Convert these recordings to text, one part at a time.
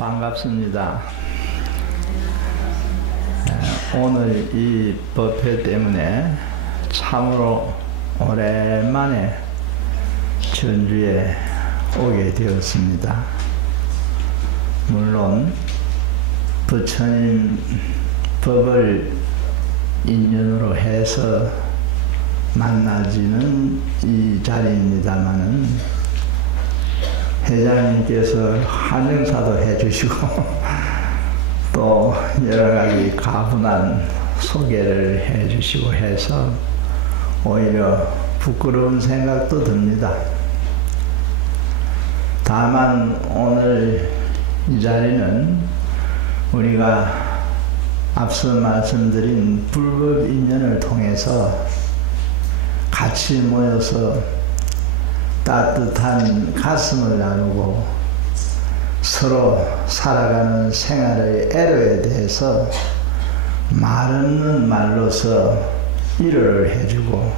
반갑습니다. 오늘 이 법회 때문에 참으로 오랜만에 전주에 오게 되었습니다. 물론 부처님 법을 인연으로 해서 만나지는 이 자리입니다마는 회장님께서 환영사도 해주시고 또 여러가지 가분한 소개를 해주시고 해서 오히려 부끄러운 생각도 듭니다. 다만 오늘 이 자리는 우리가 앞서 말씀드린 불법 인연을 통해서 같이 모여서 따뜻한 가슴을 나누고 서로 살아가는 생활의 애로에 대해서 말 없는 말로서 위로를 해주고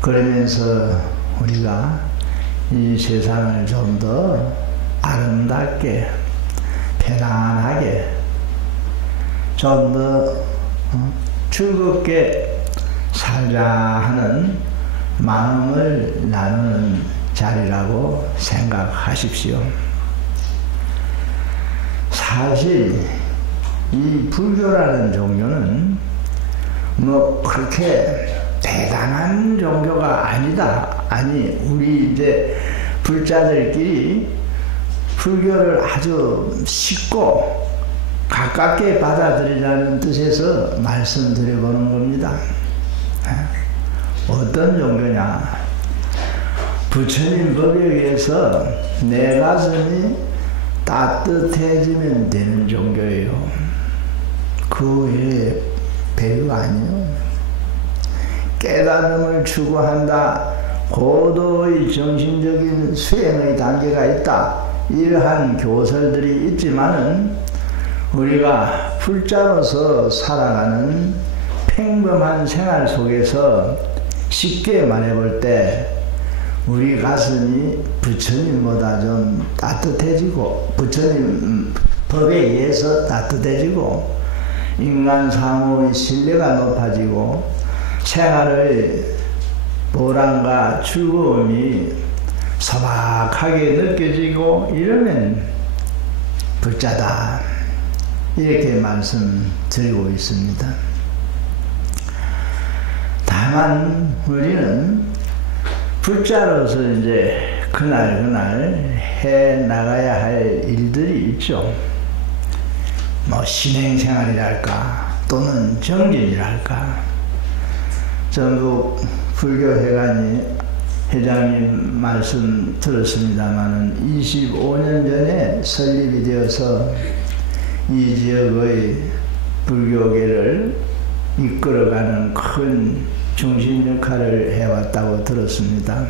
그러면서 우리가 이 세상을 좀 더 아름답게 편안하게 좀 더 즐겁게 살자 하는 마음을 나누는 자리라고 생각하십시오. 사실 이 불교라는 종교는 뭐 그렇게 대단한 종교가 아니다. 아니 우리 이제 불자들끼리 불교를 아주 쉽고 가깝게 받아들이자는 뜻에서 말씀드려보는 겁니다. 어떤 종교냐? 부처님 법에 의해서 내 가슴이 따뜻해지면 되는 종교예요. 그 외에 별거 아니에요. 깨달음을 추구한다. 고도의 정신적인 수행의 단계가 있다. 이러한 교설들이 있지만은 우리가 불자로서 살아가는 평범한 생활 속에서 쉽게 말해볼 때 우리 가슴이 부처님보다 좀 따뜻해지고 부처님 법에 의해서 따뜻해지고 인간 상호의 신뢰가 높아지고 생활의 보람과 즐거움이 소박하게 느껴지고 이러면 불자다 이렇게 말씀드리고 있습니다. 다만 우리는 불자로서 이제 그날 해 나가야 할 일들이 있죠. 뭐 신행생활이랄까 또는 정진이랄까. 전국 불교회관이 회장님 말씀 들었습니다마는 25년 전에 설립이 되어서 이 지역의 불교계를 이끌어가는 큰 중심 역할을 해왔다고 들었습니다.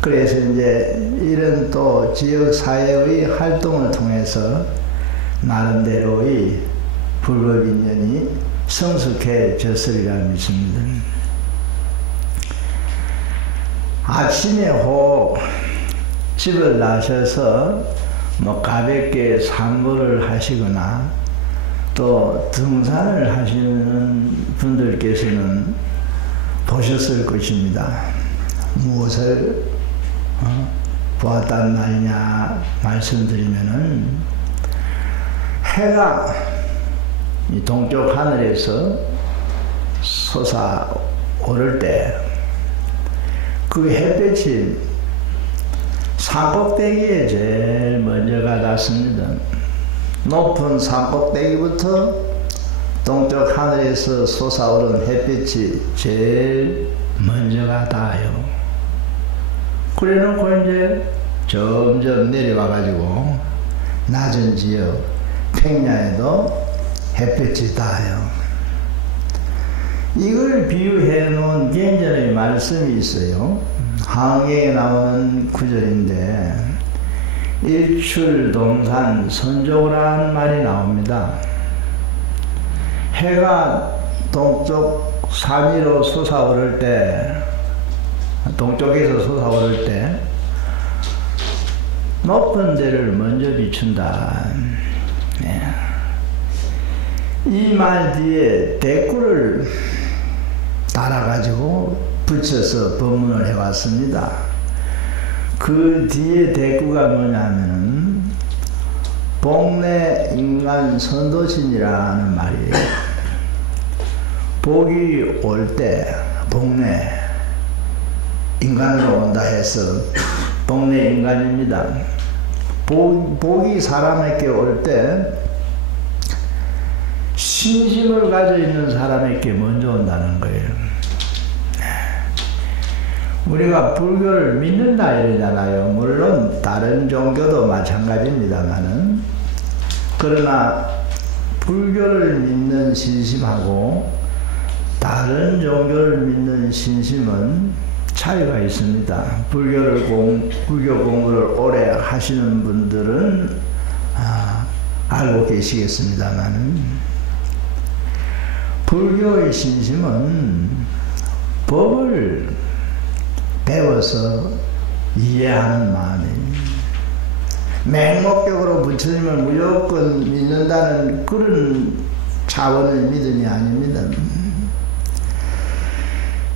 그래서 이제 이런 또 지역사회의 활동을 통해서 나름대로의 불법 인연이 성숙해졌으리라 믿습니다. 아침에 혹 집을 나셔서 뭐 가볍게 산보를 하시거나 또 등산을 하시는 분들께서는 보셨을 것입니다. 무엇을 보았단 말이냐 말씀드리면은 해가 이 동쪽 하늘에서 솟아오를 때 그 햇볕이 산꼭대기에 제일 먼저가 닿습니다. 높은 산꼭대기부터 동쪽 하늘에서 솟아오른 햇빛이 제일 먼저가 닿아요. 그래놓고 이제 점점 내려와가지고 낮은 지역 평야에도 햇빛이 닿아요. 이걸 비유해 놓은 견전의 말씀이 있어요. 항해에 나오는 구절인데 일출동산 선조라는 말이 나옵니다. 해가 동쪽 산 위로 솟아오를 때 동쪽에서 솟아오를 때 높은 데를 먼저 비춘다. 네. 이 말 뒤에 대꾸를 달아가지고 붙여서 법문을 해왔습니다. 그 뒤에 대꾸가 뭐냐면은 복내 인간 선도신이라는 말이에요. 복이 올 때 복내 인간으로 온다 해서 복내 인간입니다. 복이 사람에게 올 때 신심을 가져 있는 사람에게 먼저 온다는 거예요. 우리가 불교를 믿는다 이러잖아요. 물론 다른 종교도 마찬가지입니다만은, 그러나 불교를 믿는 신심하고 다른 종교를 믿는 신심은 차이가 있습니다. 불교 공부를 오래 하시는 분들은 알고 계시겠습니다만은, 불교의 신심은 법을 배워서 이해하는 마음이에요. 맹목적으로 부처님을 무조건 믿는다는 그런 차원의 믿음이 아닙니다.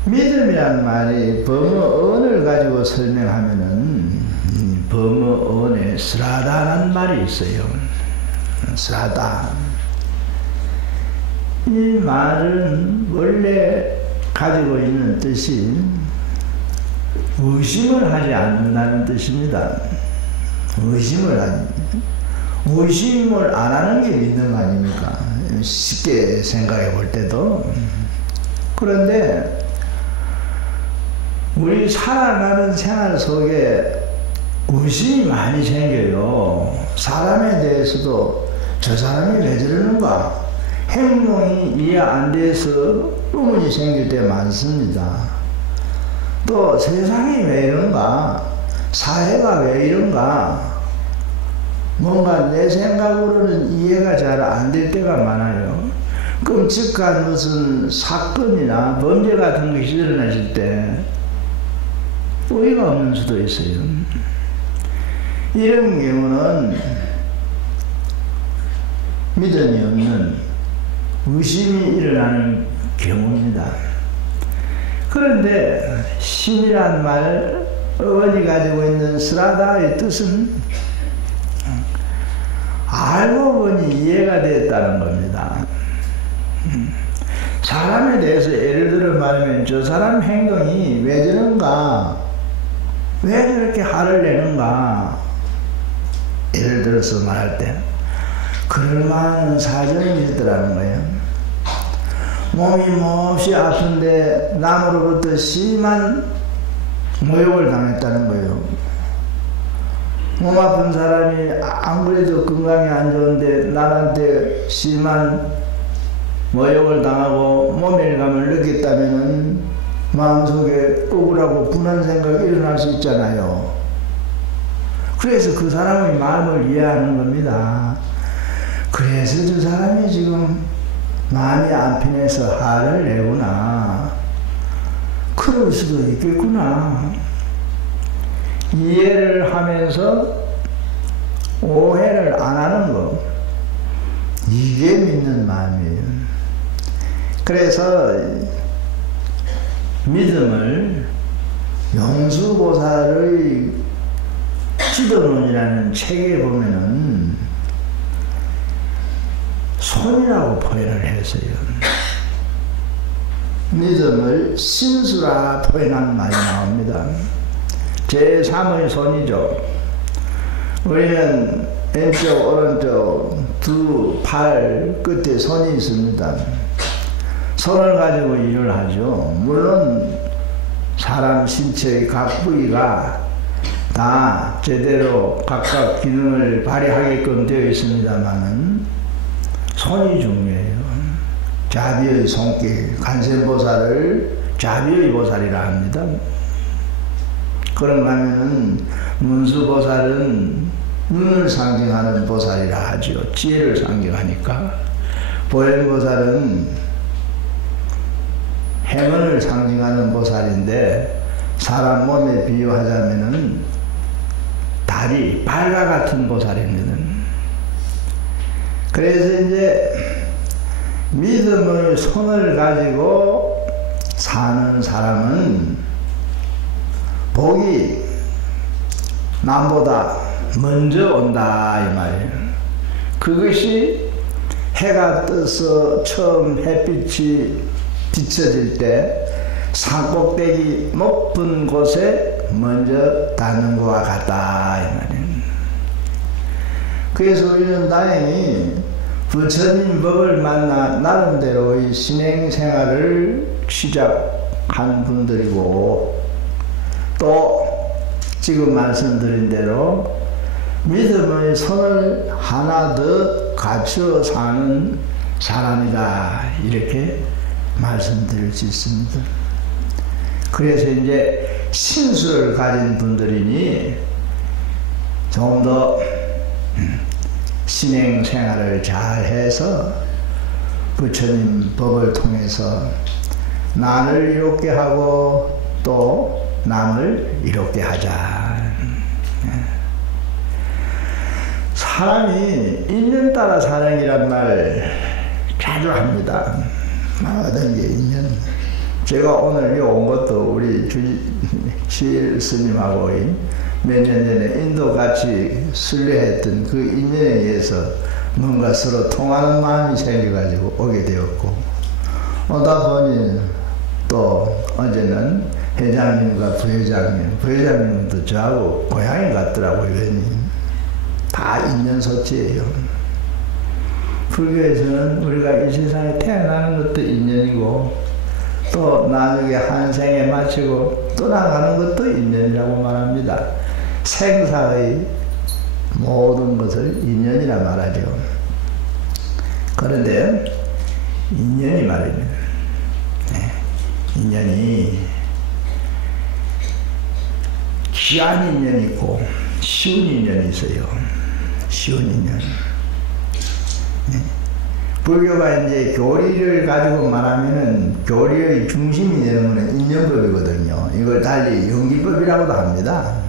믿음이란 말이 범어언을 가지고 설명하면은 범어언에 스라다라는 말이 있어요. 스라다. 이 말은 원래 가지고 있는 뜻이 의심을 하지 않는다는 뜻입니다. 의심을 안 하는 게 믿는 거 아닙니까? 쉽게 생각해 볼 때도. 그런데 우리 살아가는 생활 속에 의심이 많이 생겨요. 사람에 대해서도 저 사람이 왜 저러는가? 행동이 이해 안 돼서 의문이 생길 때 많습니다. 또 세상이 왜 이런가? 사회가 왜 이런가? 뭔가 내 생각으로는 이해가 잘 안 될 때가 많아요. 끔찍한 무슨 사건이나 범죄 같은 것이 일어나실 때 의의가 없는 수도 있어요. 이런 경우는 믿음이 없는 의심이 일어나는 경우입니다. 그런데 신이란 말, 어원이 가지고 있는 스라다의 뜻은 알고 보니 이해가 됐다는 겁니다. 사람에 대해서 예를 들어 말하면 저 사람 행동이 왜 저런가? 왜 저렇게 화를 내는가? 예를 들어서 말할 때 그럴 만한 사정이 있더라는 거예요. 몸이 몹시 아픈데 남으로부터 심한 모욕을 당했다는 거예요. 몸 아픈 사람이 안 그래도 건강이 안 좋은데 남한테 심한 모욕을 당하고 모멸감을 느꼈다면은 마음속에 억울하고 분한 생각이 일어날 수 있잖아요. 그래서 그 사람의 마음을 이해하는 겁니다. 그래서 저 사람이 지금 마음이 안 편해서 화를 내구나. 그럴 수도 있겠구나. 이해를 하면서 오해를 안 하는 거. 이게 믿는 마음이에요. 그래서 믿음을 용수보살의 지도론이라는 책에 보면은 손이라고 표현을 했어요. 믿음을 신수라 표현한 말이 나옵니다. 제3의 손이죠. 우리는 왼쪽 오른쪽 두 팔 끝에 손이 있습니다. 손을 가지고 일을 하죠. 물론 사람 신체의 각 부위가 다 제대로 각각 기능을 발휘하게끔 되어 있습니다만은 손이 중요해요. 자비의 손길, 간센보살을 자비의 보살이라 합니다. 그런가 하면은 문수보살은 눈을 상징하는 보살이라 하죠. 지혜를 상징하니까. 보현보살은 행운을 상징하는 보살인데 사람 몸에 비유하자면은 달이 발과 같은 보살입니다. 그래서 이제 믿음의 손을 가지고 사는 사람은 복이 남보다 먼저 온다 이 말이에요. 그것이 해가 떠서 처음 햇빛이 비춰질 때 산꼭대기 높은 곳에 먼저 닿는 것과 같다 이 말이에요. 그래서 우리는 다행히 부처님 법을 만나 나름대로의 신행생활을 시작한 분들이고 또 지금 말씀드린 대로 믿음의 손을 하나 더 갖추어 사는 사람이다 이렇게 말씀드릴 수 있습니다. 그래서 이제 신수를 가진 분들이니 좀 더 신행생활을 잘해서 부처님 법을 통해서 나를 이롭게 하고 또 남을 이롭게 하자. 사람이 인연 따라 사랑이란 말 자주 합니다. 어떤 게 인연. 제가 오늘 온 것도 우리 주실 스님하고 몇 년 전에 인도 같이 순례했던 그 인연에 의해서 뭔가 서로 통하는 마음이 생겨가지고 오게 되었고 오다 보니 또 어제는 회장님과 부회장님도 저하고 고향이 같더라고요. 다 인연소치예요. 불교에서는 우리가 이 세상에 태어나는 것도 인연이고 또 나중에 한 생에 마치고 떠나가는 것도 인연이라고 말합니다. 생사의 모든 것을 인연이라 말하죠. 그런데 인연이 말입니다. 인연이 귀한 인연이 있고 쉬운 인연이 있어요. 쉬운 인연. 불교가 이제 교리를 가지고 말하면은 교리의 중심이 되는 것은 인연법이거든요. 이걸 달리 연기법이라고도 합니다.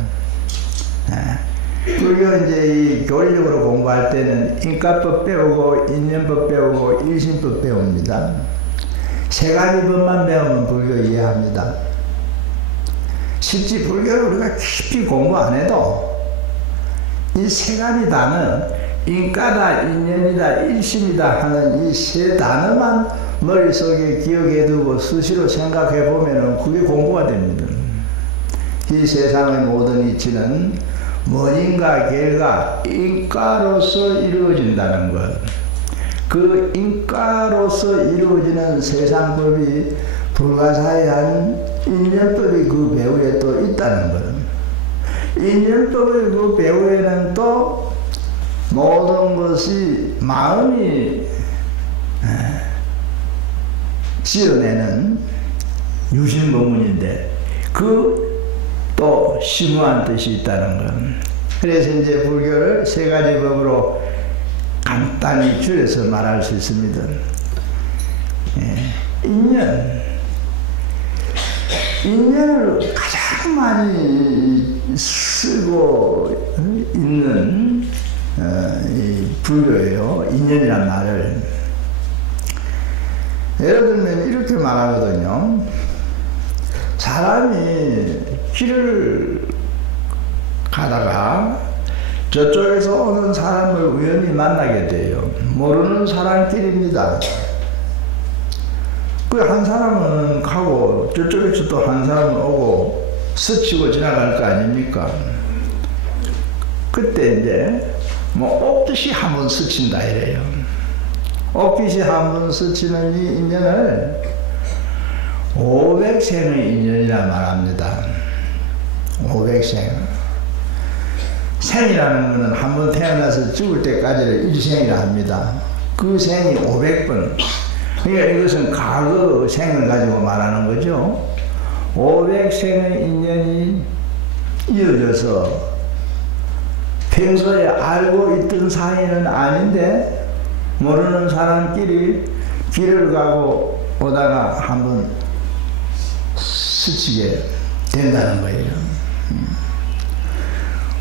불교 이제 이 교리적으로 공부할 때는 인가법 배우고 인연법 배우고 일심법 배웁니다. 세 가지 법만 배우면 불교 이해합니다. 실제 불교를 우리가 깊이 공부 안 해도 이 세 가지 단어 인가다, 인연이다, 일심이다 하는 이 세 단어만 머릿속에 기억해 두고 수시로 생각해 보면 그게 공부가 됩니다. 이 세상의 모든 이치는 원인과 결과, 인가로서 이루어진다는 것. 그 인가로서 이루어지는 세상법이 불가사의한 인연법이 그 배후에 또 있다는 것. 인연법의 그 배후에는 또 모든 것이 마음이 지어내는 유심법문인데 그 또 심오한 뜻이 있다는 것. 그래서 이제 불교를 세 가지 법으로 간단히 줄여서 말할 수 있습니다. 인연을 가장 많이 쓰고 있는 이 불교예요. 인연이란 말을. 예를 들면 이렇게 말하거든요. 사람이 길을 가다가 저쪽에서 오는 사람을 우연히 만나게 돼요. 모르는 사람끼리입니다. 그 한 사람은 가고 저쪽에서 또 한 사람은 오고 스치고 지나갈 거 아닙니까? 그때 이제 뭐 옥듯이 한번 스친다 이래요. 옥듯이 한번 스치는 이 인연을 500생의 인연이라 말합니다. 500생. 생이라는 것은 한번 태어나서 죽을 때까지를 일생이라 합니다. 그 생이 500번. 그러니까 이것은 과거 생을 가지고 말하는 거죠. 500생의 인연이 이어져서 평소에 알고 있던 사이는 아닌데 모르는 사람끼리 길을 가고 오다가 한번 스치게 된다는 거예요.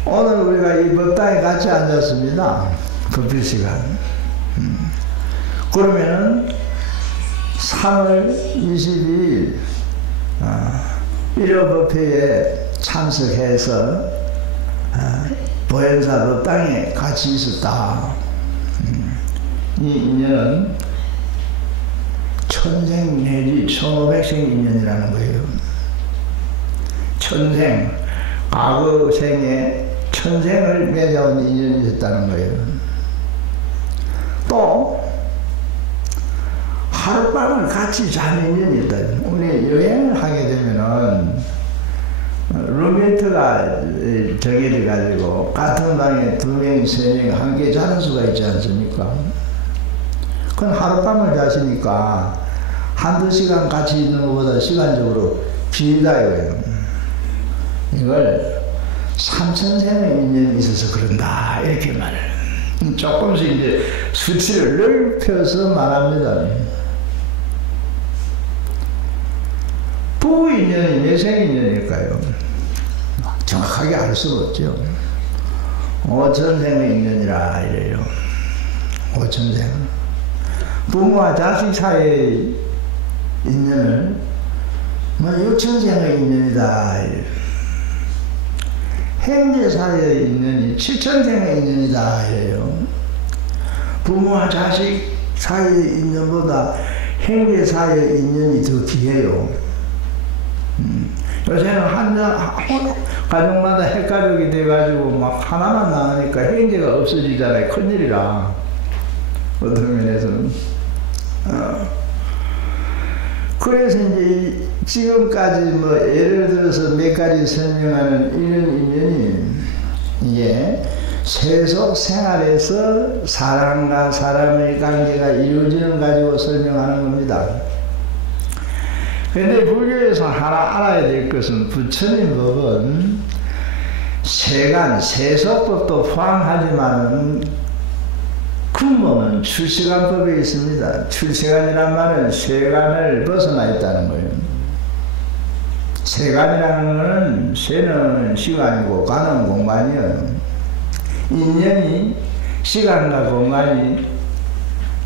오늘 우리가 이 법당에 같이 앉았습니다. 법필 시간. 그러면은 3월 22일 일요법회에 참석해서 보현사 법당에 같이 있었다. 이 인연은 천생 내지 1500생 인연이라는 거예요. 천생, 과거 생에 천생을 맺어온 인연이 있었다는 거예요. 또 하룻밤을 같이 자는 인연이 있다. 우리 여행을 하게 되면은 룸메이트가 정해져 가지고 같은 방에 2명, 3명 함께 자는 수가 있지 않습니까? 그건 하룻밤을 자시니까 한두 시간 같이 있는 것보다 시간적으로 길다 이거예요. 이걸 삼천생의 인연이 있어서 그런다 이렇게 말해요. 조금씩 이제 수치를 넓혀서 말합니다. 부부 인연이 몇 생 인연일까요? 정확하게 알 수가 없죠. 5천생의 인연이라 이래요. 5천생. 부모와 자식 사이의 인연을 6천생의 인연이다 이래요. 형제 사이의 인연이 7천생의 인연이다 이래요. 부모와 자식 사이의 인연보다 형제 사이의 인연이 더 귀해요. 요새는 가족마다 핵가족이 돼가지고 막 하나만 나으니까 형제가 없어지잖아요. 큰일이라. 어떤 면에서는. 그래서 이제 지금까지 뭐 예를 들어서 몇 가지 설명하는 이런 인연이 이게 세속 생활에서 사람과 사람의 관계가 이루어지는 가지고 설명하는 겁니다. 그런데 불교에서 하나 알아야 될 것은 부처님 법은 세간, 세속법도 포함하지만은 근본은 출세간법에 있습니다. 출세간이란 말은 세간을 벗어나 있다는 거예요. 세간이라는 것은 세는 시간이고 간은 공간이에요. 인연이 시간과 공간이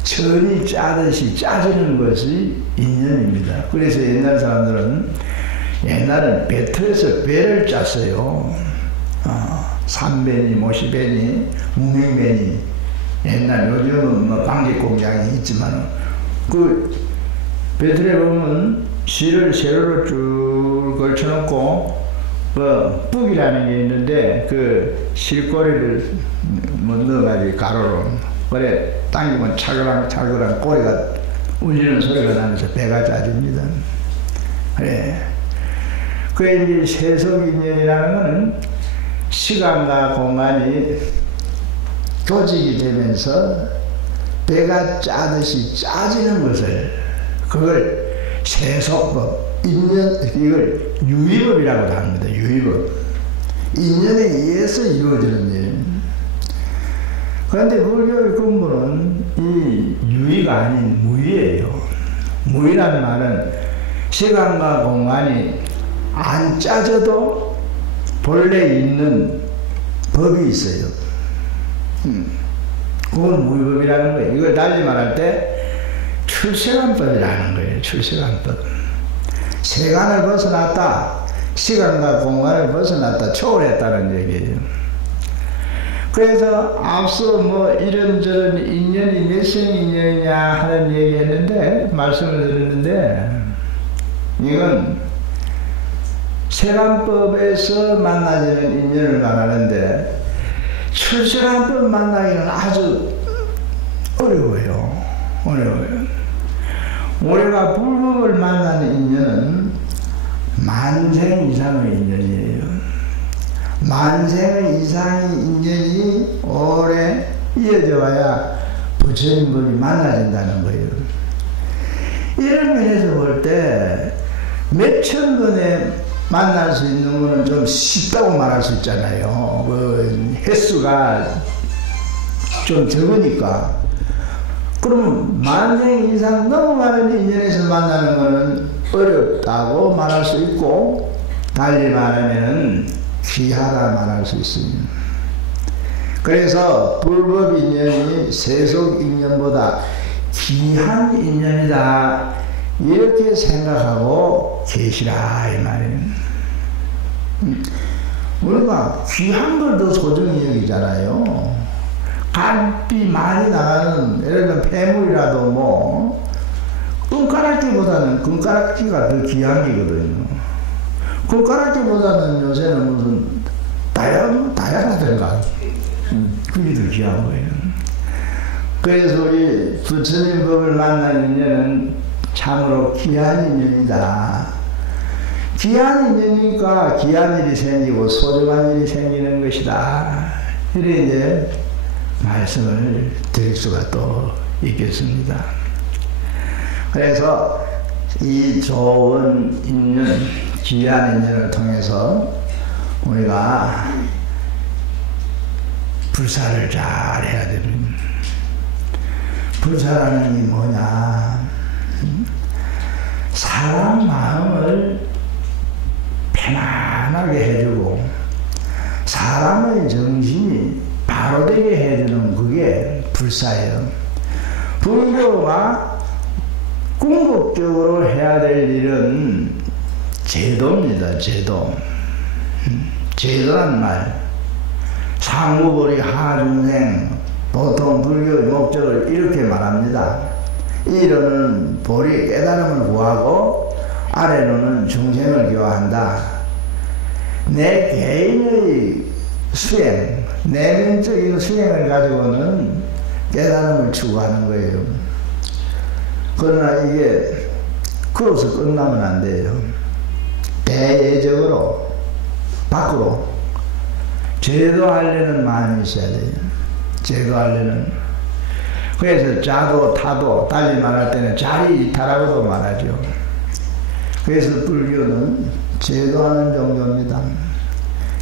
천이 짜듯이 짜지는 것이 인연입니다. 그래서 옛날 사람들은 옛날엔 배터에서 배를 짰어요. 삼배니, 모시배니, 무명배니. 옛날 요즘은 뭐 방직 공장이 있지만 그 배틀에 보면 실을 세로로 쭉 걸쳐놓고 그 뿍이라는 게 있는데 그 실꼬리를 뭐 넣어가지고 가로로 그래 당기면 차그랑 꼬리가 울리는 소리가 나면서 배가 짜집니다. 그래. 그게 이제 세속인연이라는 것은 시간과 공간이 조직이 되면서 배가 짜듯이 짜지는 것을 그걸 세속법, 인연, 이걸 유의법이라고 합니다. 유의법. 인연에 의해서 이루어지는 일. 그런데 불교의 근본은 이 유의가 아닌 무의예요. 무의라는 말은 시간과 공간이 안 짜져도 본래 있는 법이 있어요. 그건 무의법이라는 거예요. 이걸 달리 말할 때 출세간법이라는 거예요. 출세간법. 세간을 벗어났다. 시간과 공간을 벗어났다. 초월했다는 얘기예요. 그래서 앞서 뭐 이런저런 인연이 몇 생 인연이냐 하는 얘기 했는데, 말씀을 드렸는데, 이건 세간법에서 만나지는 인연을 말하는데, 출세간법 만나기는 아주 어려워요. 어려워요. 우리가 불법을 만나는 인연은 만생 이상의 인연이에요. 만생 이상의 인연이 오래 이어져 와야 부처님 법이 만나진다는 거예요. 이런 면에서 볼 때 몇천 번에 만날 수 있는 거는 좀 쉽다고 말할 수 있잖아요. 그 횟수가 좀 적으니까. 그러면 만생 이상 너무 많은 인연에서 만나는 거는 어렵다고 말할 수 있고, 달리 말하면은 귀하다 말할 수 있습니다. 그래서 불법 인연이 세속 인연보다 귀한 인연이다 이렇게 생각하고 계시라 이 말이에요. 우리가 귀한 걸 더 소중히 여기잖아요. 값이 많이 나가는 예를 들면 폐물이라도 뭐 금가락지보다는 금가락지가 더 귀한 게거든요. 금가락지보다는 요새는 무슨 다이아라든가 그게 더 귀한 거예요. 그래서 우리 부처님 법을 만나는 인연은 참으로 귀한 인연이다. 귀한 인연이니까 귀한 일이 생기고 소중한 일이 생기는 것이다. 이래 이제 말씀을 드릴 수가 또 있겠습니다. 그래서 이 좋은 인연, 귀한 인연을 통해서 우리가 불사를 잘 해야 됩니다. 불사라는 게 뭐냐? 사람 마음을 편안하게 해주고 사람의 정신이 바로 되게 해주는 그게 불사예요. 불교가 궁극적으로 해야 될 일은 제도입니다. 제도. 제도란 말. 상무보리 하중생. 보통 불교의 목적을 이렇게 말합니다. 이로는 보리 깨달음을 구하고 아래로는 중생을 교화한다. 내 개인의 수행, 내면적인 수행을 가지고는 깨달음을 추구하는 거예요. 그러나 이게 그것을 끝나면 안 돼요. 대외적으로 밖으로 제도하려는 마음이 있어야 돼요. 제도하려는. 그래서 자도 타도 달리 말할 때는 자리 이타라고도 말하죠. 그래서 불교는 제도하는 종교입니다.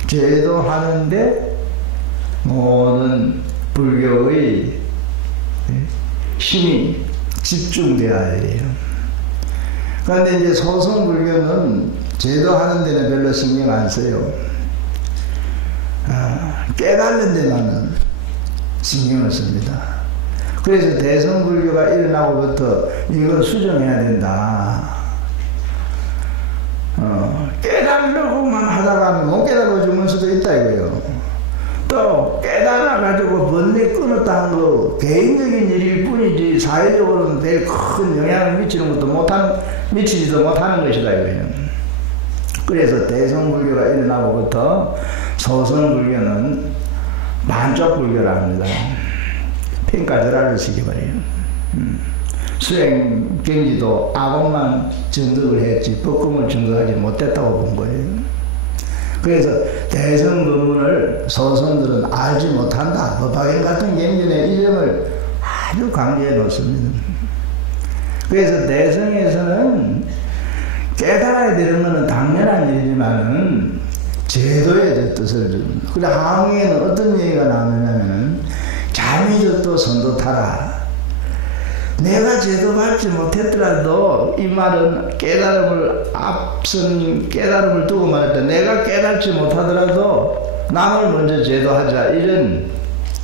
제도하는데 모든 불교의 힘이 집중되어야 해요. 그런데 이제 소승불교는 제도하는 데는 별로 신경 안 써요. 깨닫는 데만은 신경을 씁니다. 그래서 대성불교가 일어나고부터 이걸 수정해야 된다. 깨달으려고만 하다가 못 깨달아 죽을 수도 있다 이거예요. 또 깨달아가지고 번뇌 끊었다 한 거 개인적인 일일 뿐이지 사회적으로는 별 큰 영향을 미치지도 못하는 것이다 이거예요. 그래서 대성불교가 일어나고부터 소승불교는 만족불교라 합니다. 평가절하를 시켜버려요. 수행 경지도 아공만 증득을 했지 법금을 증득하지 못했다고 본 거예요. 그래서 대성법문을 소승들은 알지 못한다. 법화경 같은 경전의 이 점을 아주 강조해 놓습니다. 그래서 대성에서는 깨달아야 되는 것은 당연한 일이지만은 제도의 뜻을 줍니다. 그래 항에는 어떤 얘기가 나오냐면은 자미적도 선도타라. 내가 제도받지 못했더라도 이 말은 앞선 깨달음을 두고 말할 때 내가 깨달지 못하더라도 남을 먼저 제도하자 이런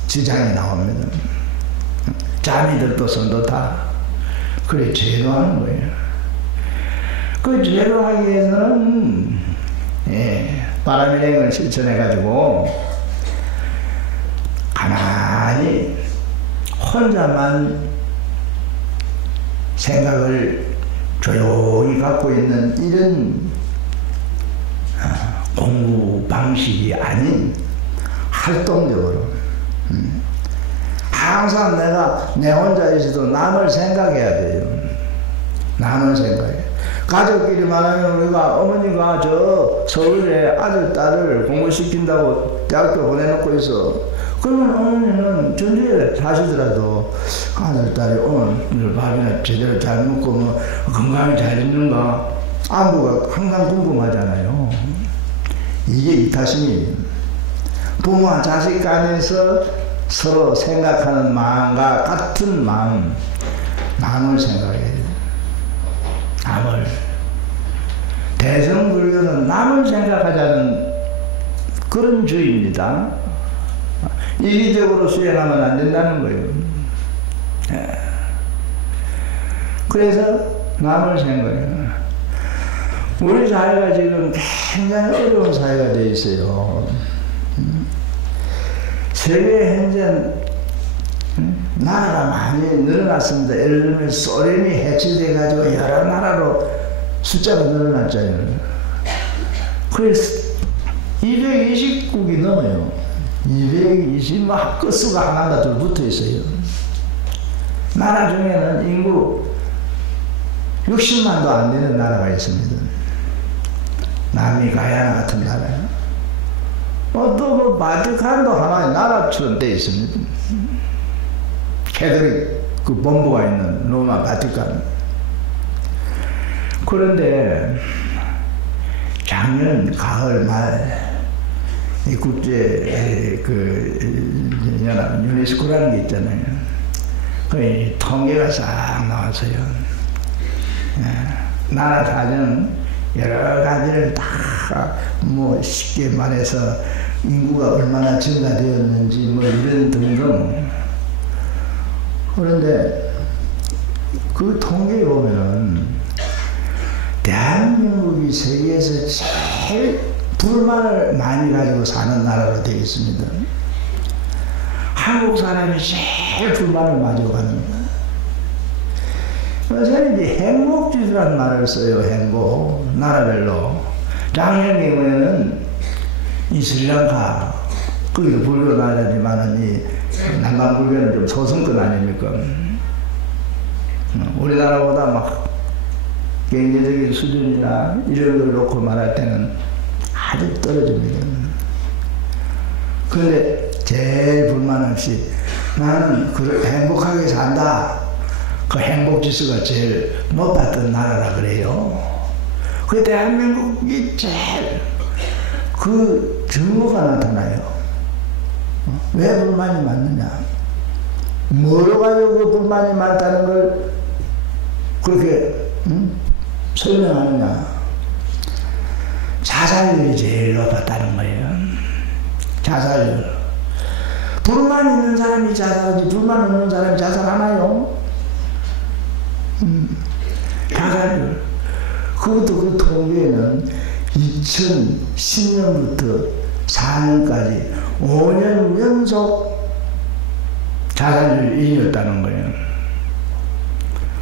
주장이 나옵니다. 자미들도 선도타. 그래 제도하는 거예요. 그 제도하기 위해서는 바람일행을 실천해가지고 가만히 혼자만 생각을 조용히 갖고 있는 이런 공부 방식이 아닌 활동적으로 항상 내가 내 혼자 있어도 남을 생각해야 돼요. 남을 생각해. 가족끼리 말하면 우리가 어머니가 저 서울에 아들, 딸을 공부시킨다고 대학교 보내놓고 있어. 그러면 어머니는 전주에 사시더라도 아들, 딸이 오늘 밥이나 제대로 잘 먹고 뭐 건강히 잘 있는가 안부가 항상 궁금하잖아요. 이게 이타심이에요. 부모와 자식 간에서 서로 생각하는 마음과 같은 마음을 생각해야 돼요. 남을. 대성불교는 남을 생각하자는 그런 주의입니다. 이기적으로 수행하면 안 된다는 거예요. 그래서 남을 센 거예요. 우리 사회가 지금 굉장히 어려운 사회가 되어 있어요. 세계 현재 나라가 많이 늘어났습니다. 예를 들면 소련이 해체돼가지고 여러 나라로 숫자가 늘어났잖아요. 그래서 220국이 넘어요. 220, 끝수가 하나가 둘 붙어 있어요. 나라 중에는 인구 60만도 안 되는 나라가 있습니다. 남미 가야나 같은 나라요. 또 바티칸도 하나의 나라처럼 되어 있습니다. 캐톨릭 그 본부가 있는 로마 바티칸. 그런데 작년 가을 말 이 국제 연합 유네스코라는 게 있잖아요. 그 통계가 싹 나왔어요. 나라 사정 여러 가지를 다 쉽게 말해서 인구가 얼마나 증가되었는지 이런 등등. 그런데 그 통계에 보면은 대한민국이 세계에서 제일 불만을 많이 가지고 사는 나라로 되어 있습니다. 한국 사람이 제일 불만을 가지고 가는 거예요. 그래서 이제 행복지수라는 말을 써요. 행복 나라별로. 작년에는 이 스리랑카 거기도 불교 나라지만은 이 남방 불교는 좀 소승권 아닙니까? 우리나라보다 막 경제적인 수준이나 이런 걸 놓고 말할 때는 아주 떨어집니다. 그런데 제일 불만 없이 나는 행복하게 산다. 그 행복지수가 제일 높았던 나라라 그래요. 그 대한민국이 제일 그 증거가 나타나요. 왜 불만이 많느냐? 뭐로 가지고 그 불만이 많다는 걸 그렇게 설명하느냐? 자살률이 제일 높았다는 거예요. 자살률. 불만 있는 사람이 자살하지 불만 없는 사람이 자살하나요? 자살률. 그것도 그 통계에는 2010년부터 4년까지 5년 연속 자살률 1위였다는 거예요.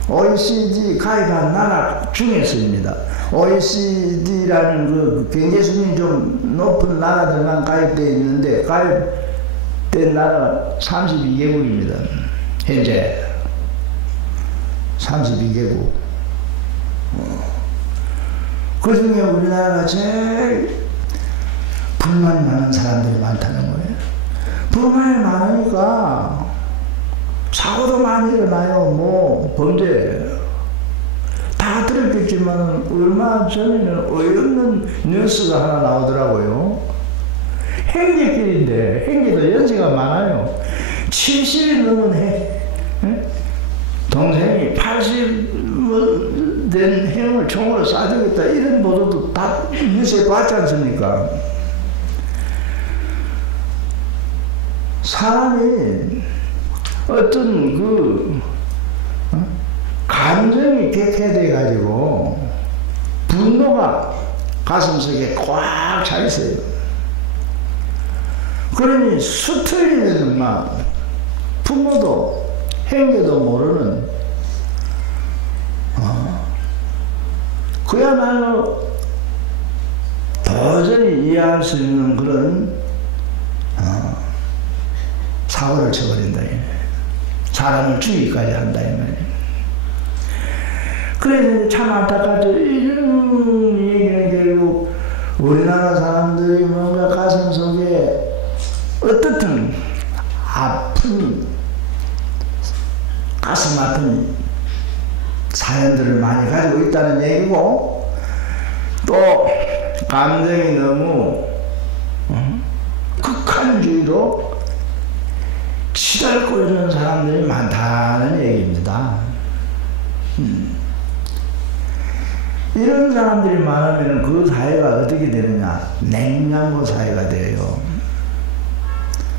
OECD 가입한 나라 중에서입니다. OECD라는 그 경제 수준이 좀 높은 나라들만 가입되어 있는데 가입된 나라가 32개국입니다. 현재 32개국. 그 중에 우리나라가 제일 불만이 많은 사람들이 많다는 거예요. 불만이 많으니까 사고도 많이 일어나요. 범죄. 다 들었겠지만 얼마 전에는 어이없는 뉴스가 하나 나오더라고요. 형제끼리인데 형제도 연세가 많아요. 70이 넘은 동생이 80 된 형을 총으로 쏴주겠다 이런 보도도 다 뉴스에 봤지 않습니까? 사람이 어떤 감정이 격해돼 가지고 분노가 가슴속에 꽉 차 있어요. 그러니 수틀리는 막 부모도 형제도 모르는 그야말로 도저히 이해할 수 있는 그런 사고를 쳐버린다. 사람을 죽이기까지 한다. 그래서 참 안타깝죠. 이런 얘기는 결국 우리나라 사람들이 뭔가 가슴 속에 어떻든 아픈 가슴 아픈 사연들을 많이 가지고 있다는 얘기고, 또 감정이 너무 극한주의로 치달고 이러는 사람들이 많다는 얘기입니다. 이런 사람들이 많으면 그 사회가 어떻게 되느냐? 냉장고 사회가 돼요.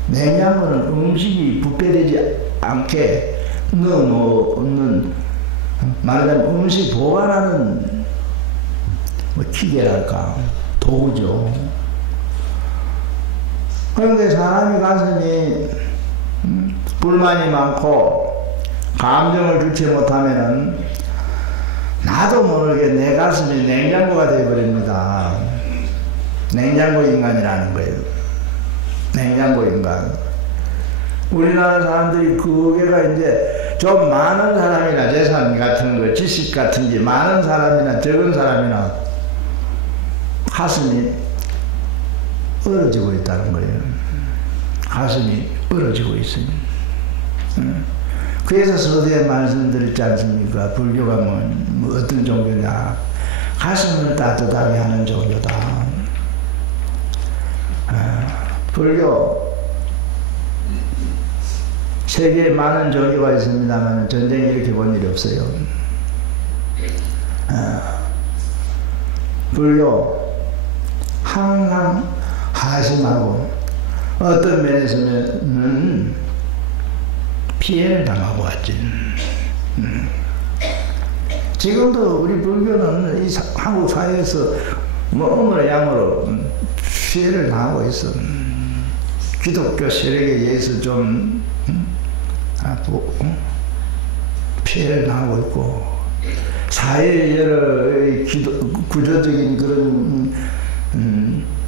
냉장고는 음식이 부패되지 않게 넣어놓는, 말하자면 음식 보관하는 뭐 기계랄까, 도구죠. 그런데 사람이 가슴이 불만이 많고 감정을 주체 못하면은 나도 모르게 내 가슴이 냉장고가 되어버립니다. 냉장고 인간이라는 거예요. 냉장고 인간. 우리나라 사람들이 그게가 이제 좀 많은 사람이나 재산 같은 거, 지식 같은 게 많은 사람이나 적은 사람이나 가슴이 얼어지고 있다는 거예요. 가슴이 얼어지고 있어요. 그래서 서두에 말씀드렸지 않습니까? 불교가 뭐 어떤 종교냐? 가슴을 따뜻하게 하는 종교다. 불교 세계에 많은 종교가 있습니다만 전쟁 일으켜 본 일이 없어요. 불교 항상 하심하고 어떤 면에서는 피해를 당하고 왔지. 지금도 우리 불교는 이 한국 사회에서 뭐 어머나 양으로 피해를 당하고 있어. 기독교 세력에 의해서 좀 피해를 당하고 있고, 사회의 여러 구조적인 그런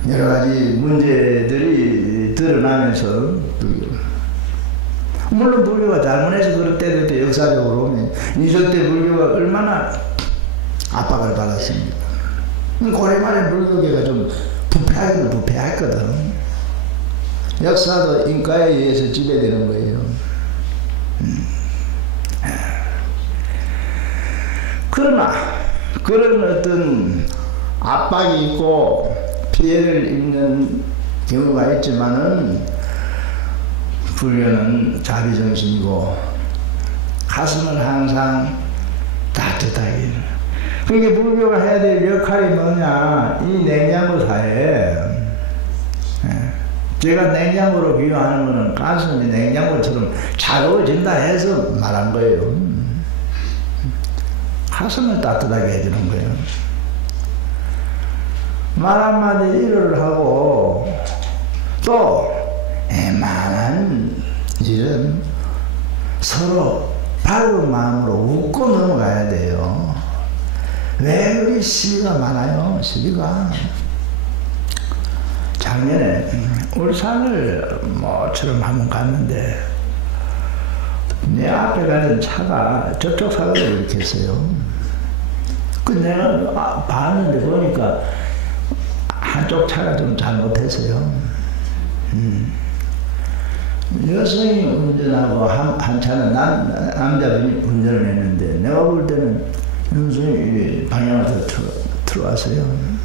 여러 가지 문제들이 드러나면서, 물론 불교가 잘못해서 그럴 때도 있고, 역사적으로 보면 이전 때 불교가 얼마나 압박을 받았습니까? 고래말에 불교계가 좀 부패했거든. 역사도 인가에 의해서 지배되는 거예요. 그러나 그런 어떤 압박이 있고 피해를 입는 경우가 있지만은 불교는 자비정신이고 가슴은 항상 따뜻하게. 그러니까 불교가 해야 될 역할이 뭐냐, 이 냉장고 사회에 제가 냉장고로 비유하는 거는 가슴이 냉장고처럼 차가워진다 해서 말한 거예요. 가슴을 따뜻하게 해주는 거예요. 말 한마디 일을 하고 또 애만한 일은 서로 밝은 마음으로 웃고 넘어가야 돼요. 왜 우리 시비가 많아요? 시비가. 작년에 울산을 뭐처럼 한번 갔는데 내 앞에 가는 차가 저쪽 사고를 일으켰어요. 그 내가 봤는데 보니까 한쪽 차가 좀 잘못했어요. 여성이 운전하고 한 차는 남자분이 운전을 했는데 내가 볼 때는 여성이 방향을 들어왔어요.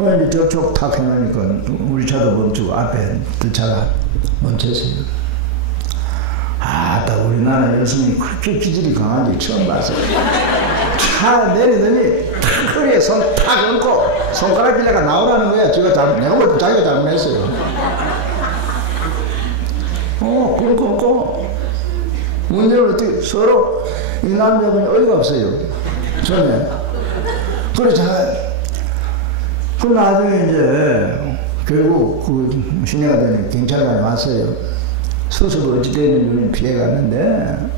이제 저쪽 탁 해놓으니까 우리 차도 멈추고 앞에 그 차가 멈췄어요. 아따, 우리나라 여성이 그렇게 기질이 강한지 처음 봤어요. 차 내리더니 탁 허리에 손 탁 얹고 손가락 빌려가 나오라는 거야. 내가 볼 때 자기가 잘못했어요. 그렇고 없고 문제는 어떻게 서로 이 남자분이 어이가 없어요. 전에. 그래서 그 나중에 이제 결국 그 시내가 되는 경찰관이 왔어요. 수습을 어찌 됐는지 피해갔는데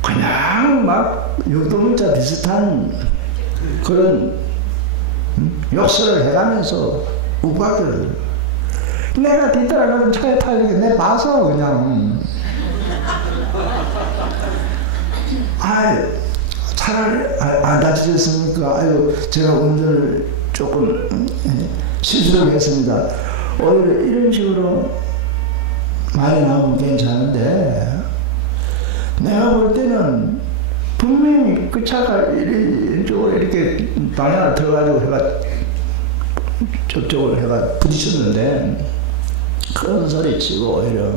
그냥 막 육도문자 비슷한 그런 욕설을 해가면서 욱박을. 내가 뒤따라가는 차에 타니까 내 봐서 그냥 차라리 안 다치셨습니까? 아유, 제가 운전을 조금 실수를 했습니다. 오히려 이런 식으로 말이 나오면 괜찮은데 내가 볼 때는 분명히 그 차가 이쪽으로 이렇게 방향을 들어가지고 해가 저쪽으로 해가 부딪혔는데 큰 소리 치고 오히려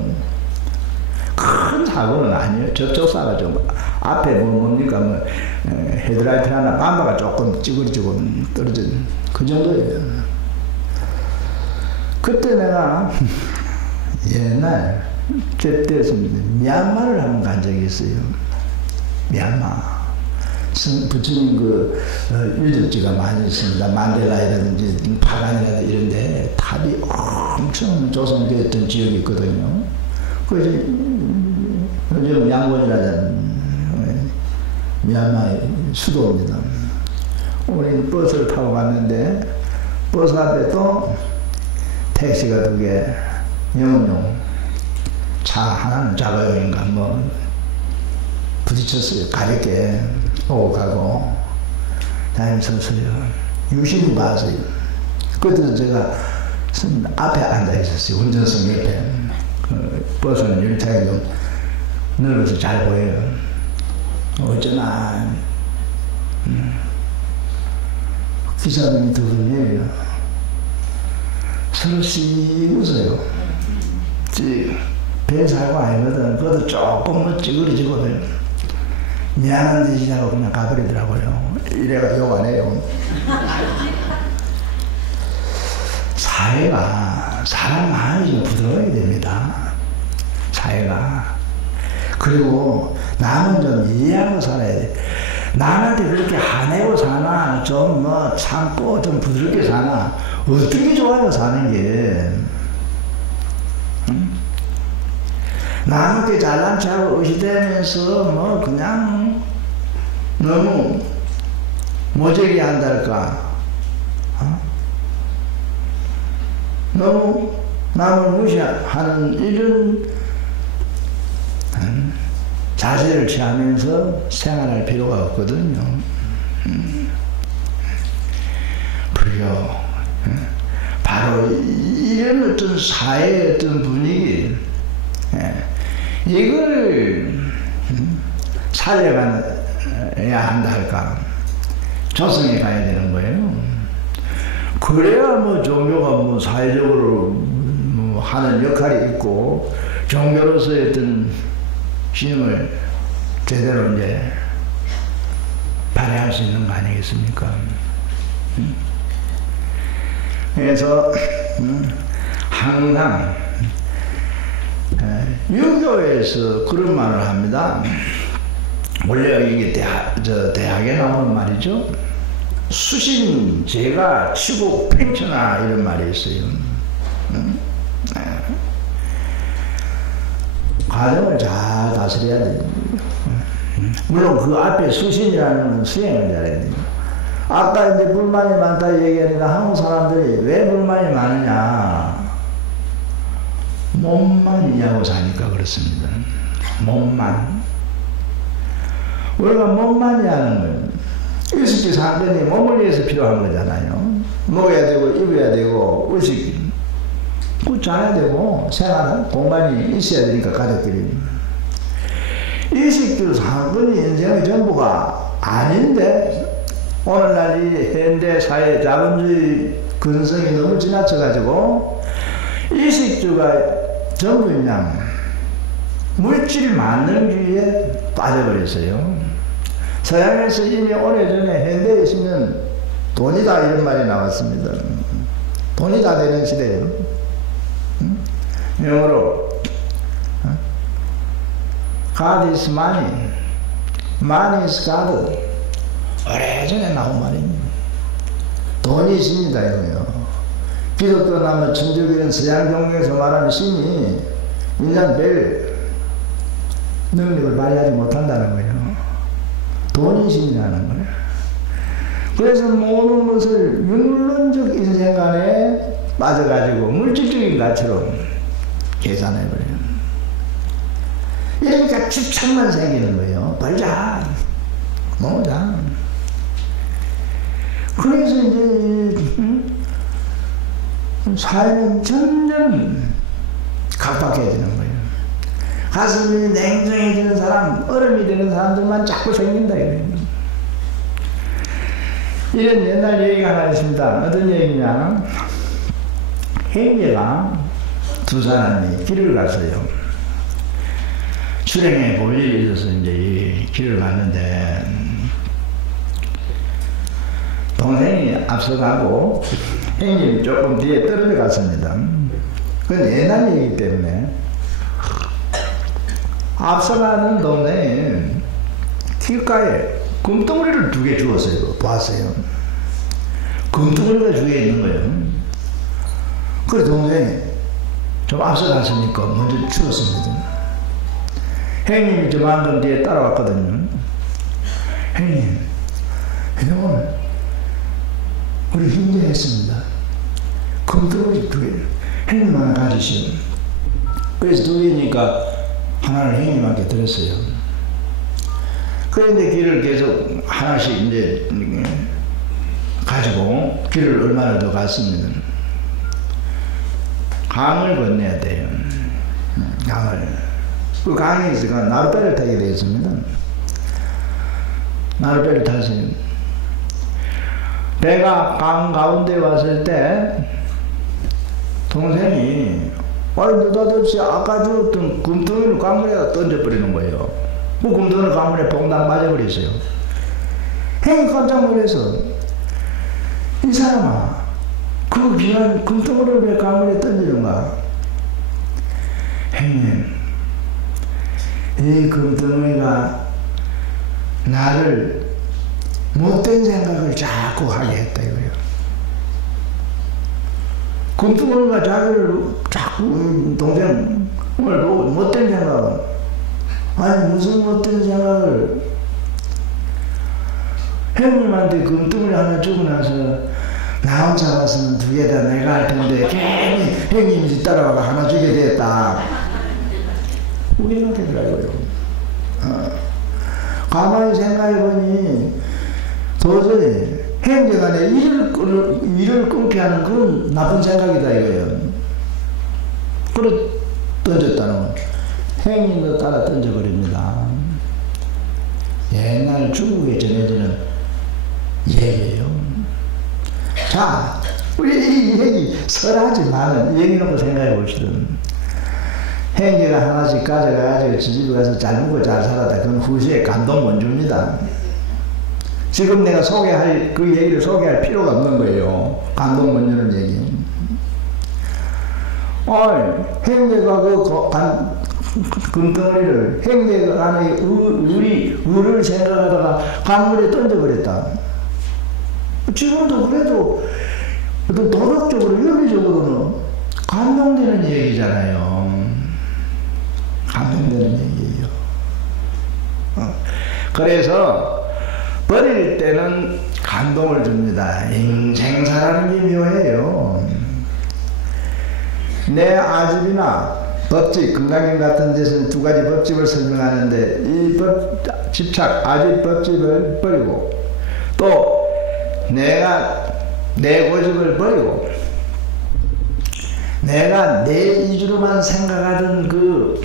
큰 사고는 아니에요. 저쪽 사가 좀 앞에 뭡니까 헤드라이트 하나 밤바가 조금 찌그러지고 떨어진 그 정도예요. 그때 내가 옛날 그때였습니다. 미얀마를 한번 간 적이 있어요. 미얀마. 부처님 유적지가 많이 있습니다. 만델라이라든지 파간이라든지 이런데 탑이 엄청 조성되었던 지역이 있거든요. 그래서 요즘 양곤이라는 미얀마의 수도입니다. 우리는 버스를 타고 갔는데 버스 앞에 또 택시가 2개, 영업용 차 하나는 자가용인가 뭐 부딪혔어요. 가볍게 오고 가고 다니면서요. 유심히 봤어요. 그때도 제가 앞에 앉아 있었어요. 운전석 옆에. 버스는 열차가 좀 넓어서 잘 보여요. 어쩌나 기사님이 2분이에요. 서로 씩 웃어요. 배사고 아니거든. 그것도 조금 뭐 찌그러지거든. 미안한 짓이라고 그냥 가버리더라고요. 이래가 욕 안 해요. 사회가 사람 마음이 좀 부드러워야 됩니다. 사회가. 그리고 남은 좀 이해하고 살아야 돼. 남한테 그렇게 화내고 사나, 좀 뭐 참고 좀 부드럽게 사나, 어떻게 좋아요, 사는 게. 응? 남한테 잘난 체하고 의시되면서 뭐 그냥 너무 모재기 한달까. 너무 남을 무시하는 이런 자세를 취하면서 생활할 필요가 없거든요. 불교. 바로 이런 어떤 사회의 어떤 분위기, 이걸 살려가야 한다 할까. 조성해 가야 되는 거예요. 그래야 뭐 종교가 뭐 사회적으로 뭐 하는 역할이 있고, 종교로서의 어떤 힘을 제대로 이제 발휘할 수 있는 거 아니겠습니까? 그래서 항상 유교에서 그런 말을 합니다. 원래 이게 대학에 나오는 말이죠. 수신 제가 치고 팽쳐나 이런 말이 있어요. 과정을 잘 다스려야 돼요. 물론 그 앞에 수신이라는 건 수행을 잘해야 돼요. 아까 이제 불만이 많다 얘기하니까 한국 사람들이 왜 불만이 많으냐. 몸만 이해하고 사니까 그렇습니다. 몸만. 우리가 몸만 이해하는 거예요. 의식주 상권이 몸을 위해서 필요한 거잖아요. 먹어야 되고 입어야 되고 의식 자야 되고 생활은 공간이 있어야 되니까 가족들이. 의식주 상권이 인생의 전부가 아닌데 오늘날 이 현대 사회 자본주의 근성이 너무 지나쳐가지고 의식주가 전부 그냥 물질 만능주의에 빠져버렸어요. 서양에서 이미 오래전에 현대에 있으면 돈이다 이런 말이 나왔습니다. 돈이 다 되는 시대예요. 영어로 God is money, money is God. 오래전에 나온 말입니다. 돈이 신이다 이거예요. 기독교나 뭐 천주교는 서양 종교에서 말하는 신이 인간 별 능력을 발휘하지 못한다는 거예요. 돈이 신이라는 거예요. 그래서 모든 것을 육론적 인생관에 빠져가지고 물질적인 가치로 계산해버려요. 이러니까 집착만 생기는 거예요. 벌자, 모으자. 그래서 이제 사회는 점점 각박해지는 거예요. 가슴이 냉정해지는 사람, 얼음이 되는 사람들만 자꾸 생긴다 이거예요. 이런 옛날 얘기가 하나 있습니다. 어떤 얘기냐? 행제가 2사람이 길을 갔어요. 수령에 볼 일이 있어서 이제 이 길을 갔는데 동생이 앞서가고 형님이 조금 뒤에 떨어져 갔습니다. 그건 옛날 얘기이기 때문에. 앞서가는 동네에 길가에 금덩어리를 2개 주었어요. 봤어요. 금덩어리가 2개 있는 거예요. 그래서 동생이 좀 앞서갔으니까 먼저 주었습니다. 형님이 저만큼 뒤에 따라왔거든요. 형님, 오늘 우리 힘내했습니다. 금덩어리 2개 형님 하나 가지시오. 그래서 2개니까 하나를 형님한테 드렸어요. 그런데 길을 계속 하나씩 이제 가지고 길을 얼마나 더 갔습니다. 강을 건너야 돼요. 강을. 그 강에 있어가 나룻배를 타게 되었습니다. 나룻배를 탔어요. 배가 강 가운데 왔을 때 동생이 아니 너도 아까 주었던 금덩이를 강물에다 던져버리는 거예요. 그 금덩이를 강물에 봉당 맞아버렸어요. 형이 깜짝 놀라서 이 사람아 그 귀한 금덩이를 왜 강물에 던지는가? 형님 이 금덩이가 나를 못된 생각을 자꾸 하게 했다 이거예요. 금덩이가 자기를 자꾸 동생 오늘 보고 못된 생각을 아니 무슨 못된 생각을 형님한테 금덩이 하나 주고 나서 나 혼자 왔으면 2개 다 내가 할 텐데 괜히 형님이 따라와서 하나 주게 됐다. 우리는 되더라고요. 가만히 생각해보니 도저히 행정안에 일을 끊게 하는 그런 나쁜 생각이다 이거예요. 그래 던졌다는 건 행인도 따라 던져버립니다. 옛날 중국에 전해지는 얘기예요. 자, 우리 이 얘기 설하지만 얘기 놓고 생각해 봅시다. 행제가 하나씩 가져가가지고 지집에 가서 잘 먹고 잘 살았다. 그건 후세에 감동 못 줍니다. 지금 내가 소개할 그 얘기를 소개할 필요가 없는 거예요. 감동 못 주는 얘기. 행제가 금덩어리를 행제가 안에 의를 생각하다가 강물에 던져버렸다. 지금도 그래도 도덕적으로 윤리적으로는 감동되는 얘기잖아요. 감동되는 얘기예요. 그래서 버릴 때는 감동을 줍니다. 인생사라는 게 묘해요. 내 아집이나 법집, 금강경 같은 데서는 2가지 법집을 설명하는데 이 집착, 아집 법집을 버리고 또 내가 내 고집을 버리고 내가 내 위주로만 생각하던 그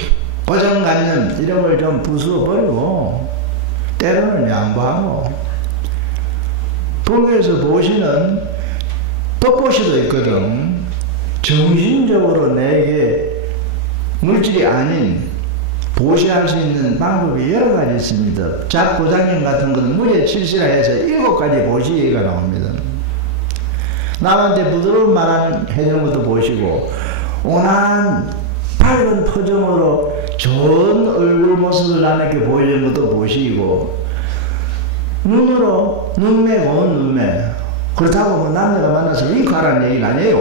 고정관념 이런 걸 좀 부수어버리고 때로는 양보하고 불교에서 보시는 법보시도 있거든. 정신적으로 내게 물질이 아닌 보시할 수 있는 방법이 여러 가지 있습니다. 잡고장님 같은 건 무죄 칠시라 해서 7가지 보시 얘기가 나옵니다. 남한테 부드러운 말 해주는 것도 보시고 온화한 밝은 표정으로 좋은 얼굴 모습을 남에게 보여주는 것도 보시고 눈으로 눈매 고운 눈매 그렇다고 뭐 남자가 만나서 윙크하라는 얘기는 아니에요.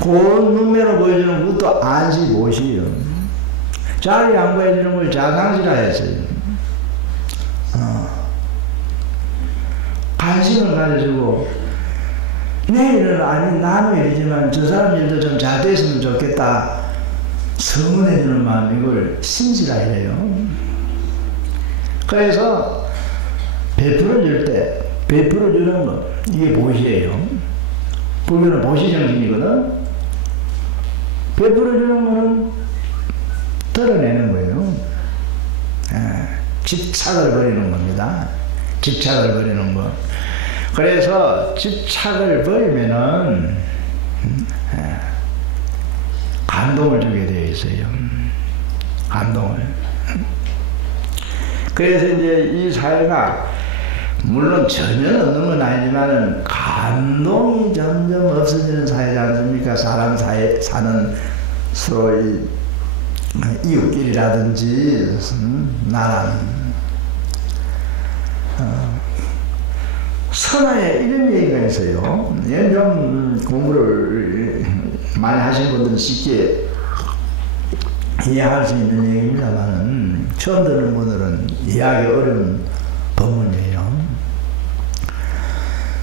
고운 눈매로 보여주는 것도 안시 보시요. 잘 양보해주는 걸 자상시라 했어요. 관심을 가져주고 내 일은 아니 나는 일이지만 저 사람 일도 좀 잘 됐으면 좋겠다. 성원해주는 마음 이걸 신시라 해요. 그래서 베풀어줄 때 베풀어주는 거 이게 보시예요. 불교는 보시 정신이거든. 베풀어주는 거는 덜어내는 거예요. 집착을 버리는 겁니다. 집착을 버리는 거. 그래서 집착을 버리면은 감동을 주게 되어 있어요. 감동을. 그래서 이제 이 사회가 물론 전혀 없는 건 아니지만 감동이 점점 없어지는 사회지 않습니까? 사람 사회 사는 서로 이웃끼리라든지 나라는 선화에 이런 얘기가 있어요. 얘는 좀 공부를 많이 하신 분들은 쉽게 이해할 수 있는 얘기입니다만 처음 듣는 분들은 이해하기 어려운 법문이에요.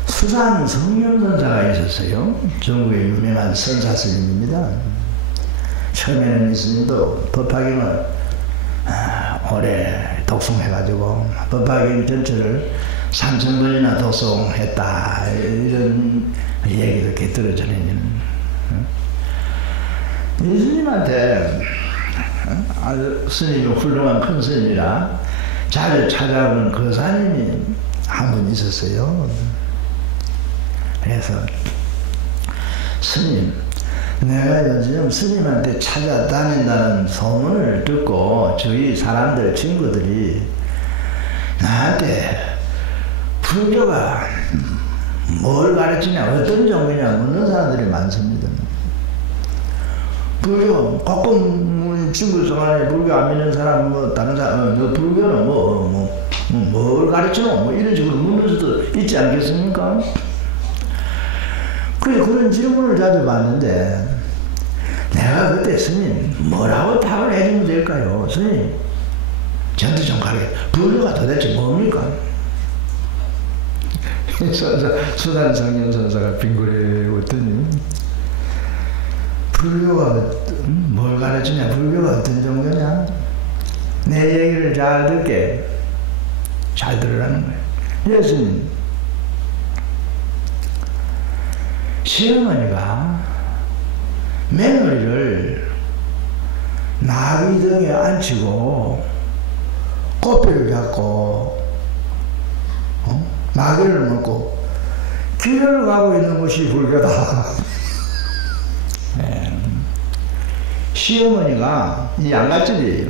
수산 성념선사가 있었어요. 전국의 유명한 선사 스님입니다. 처음에는 이 스님도 법화경을 오래 독송해가지고 법화경 전체를 3000번이나 독송했다 이런 얘기도 곁들여져있는 이 스님한테 아주 스님이 훌륭한 큰 스님이라 자주 찾아오는 거사님이 한 분 있었어요. 그래서 스님, 내가 요즘 스님한테 찾아다닌다는 소문을 듣고 저희 사람들 친구들이 나한테 불교가 뭘 가르치냐 어떤 종교냐 묻는 사람들이 많습니다. 불교 가끔 친구 중간에 불교 안 믿는 사람 뭐 다른 사람 너 불교는 뭘 가르치노 뭐 이런 식으로 묻는 수도 있지 않겠습니까? 그런 질문을 자주 받는데 내가 그때 스님 뭐라고 답을 해주면 될까요? 스님 저한테 좀 가르쳐 불교가 도대체 뭡니까? 수산 성념선사가 빙그레 웃더니 불교가 뭘 가르치냐 불교가 어떤 종교냐 내 얘기를 잘 듣게 잘 들으라는 거예요. 예수님 시어머니가 며느리를 나귀 등에 앉히고 꼬피를 잡고 나귀를 먹고 길을 가고 있는 것이 불교다. 네. 시어머니가 이 양가집이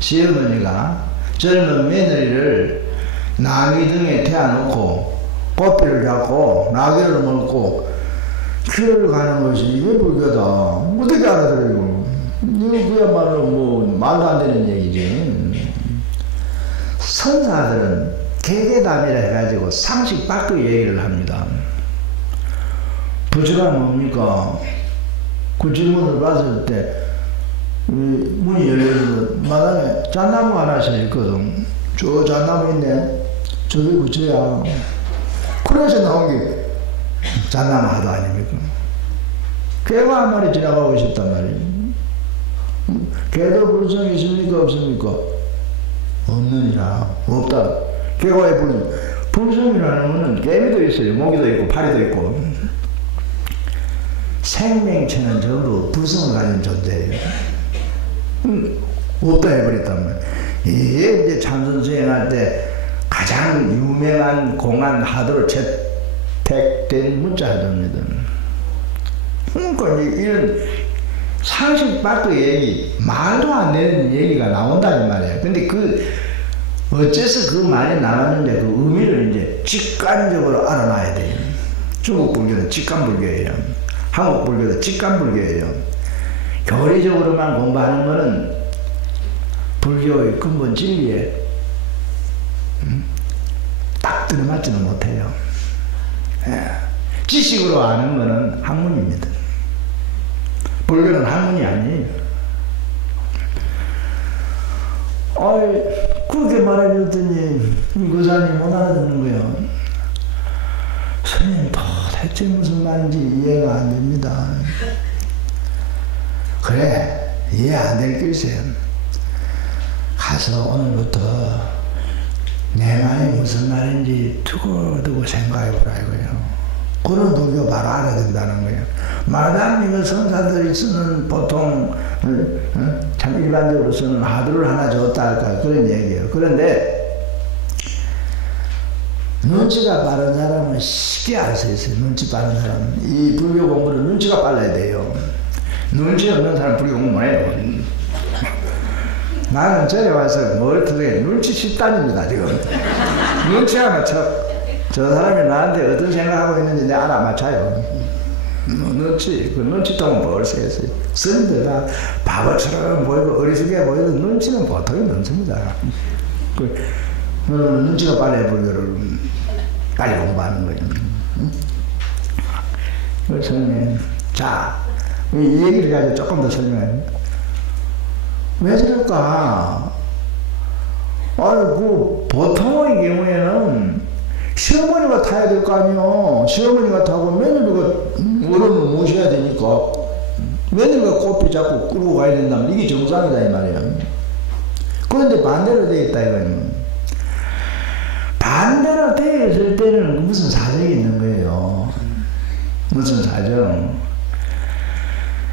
시어머니가 젊은 며느리를 나귀 등에 태워놓고 꼬피를 잡고 나귀를 먹고 길을 가는 것이 이게 불교다. 어떻게 알아들어요? 이거 그야말로 뭐 말도 안 되는 얘기지. 선사들은 개개담이라 해가지고 상식 밖의 얘기를 합니다. 부처가 뭡니까? 그 질문을 봤을 때 문이 열려서 마당에 잣나무 하나씩 있거든. 저 잣나무 있네. 저게 부처야. 그래서 나온 게 잣나무 하도 아닙니까? 개가 한 마리 지나가고 싶단 말이에요. 개도 불성이 있습니까? 없습니까? 없느니라. 없다. 개가의 불성이라는 것은 개미도 있어요. 모기도 있고 파리도 있고. 생명체는 전부 불성을 가진 존재예요. 없다 해버렸단 말이에요. 이게 이제 참선 수행할 때 가장 유명한 공안 하도로 채택된 문자입니다. 그러니까 이런 상식 밖의 얘기, 말도 안 되는 얘기가 나온다는 말이에요. 근데 어째서 그 말이 나왔는데 그 의미를 이제 직관적으로 알아놔야 돼요. 중국 불교는 직관불교예요. 한국 불교도 직관불교예요. 교리적으로만 공부하는 것은 불교의 근본 진리에 딱 들어맞지는 못해요. 지식으로 아는 것은 학문입니다. 불교는 학문이 아니에요. 그렇게 말해줬더니 거사님 못 알아듣는 거예요. 스님 도대체 무슨 말인지 이해가 안 됩니다. 그래 이해 안 될 글쎄 가서 오늘부터 내 말이 무슨 말인지 두고두고 생각해보라 이거예요. 그런 불교 바로 알아듣는다는 거예요. 마담 이거 선사들이 쓰는 보통 참 일반적으로 쓰는 하두를 하나 줬다 할까 그런 얘기예요. 그런데 눈치가 빠른 사람은 쉽게 알 수 있어요. 눈치 빠른 사람은. 이 불교 공부는 눈치가 빨라야 돼요. 눈치 없는 사람 불교 공부 못 해요. 나는 저에 와서 뭘 들으게 눈치 10단입니다, 지금. 눈치하면 저 사람이 나한테 어떤 생각하고 있는지 내가 알아맞혀요. 눈치, 그 눈치통은 벌써 했어요. 스님들 다 바보처럼 보이고 어리숙해 보이고 눈치는 보통이 넘칩니다. 눈치가 빨리 보이도록 빨리 공부하는 거예요. 그래서, 자, 이 얘기를 가지고 조금 더 설명해요. 왜 저럴까? 아이고, 보통의 경우에는 시어머니가 타야 될 거 아니요. 시어머니가 타고 며느리가 어른을 모셔야 되니까 며느리가 꽃비 잡고 끌고 가야 된다면 이게 정상이다 이 말이에요. 그런데 반대로 되어 있다 이거예요. 반대로 되어 있을 때는 무슨 사정이 있는 거예요. 무슨 사정?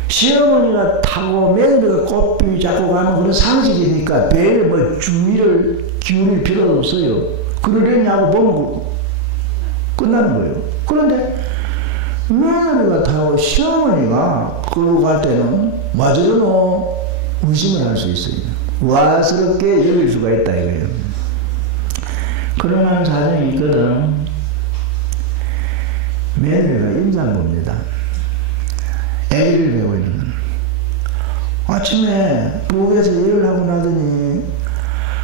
시어머니가 타고 며느리가 꽃비 잡고 가는 그런 상식이니까 배에 뭐 주의를 기울일 필요도 없어요. 그러려냐고 보면 끝나는 거예요. 그런데 며느리가 타고 시어머니가 끌고 갈 때는 마저는 의심을 할 수 있어요. 우아스럽게 여길 수가 있다 이거예요. 그러한 사정이 있거든. 며느리가 임산부입니다. 애기를 배우고 있는. 아침에 부엌에서 일을 하고 나더니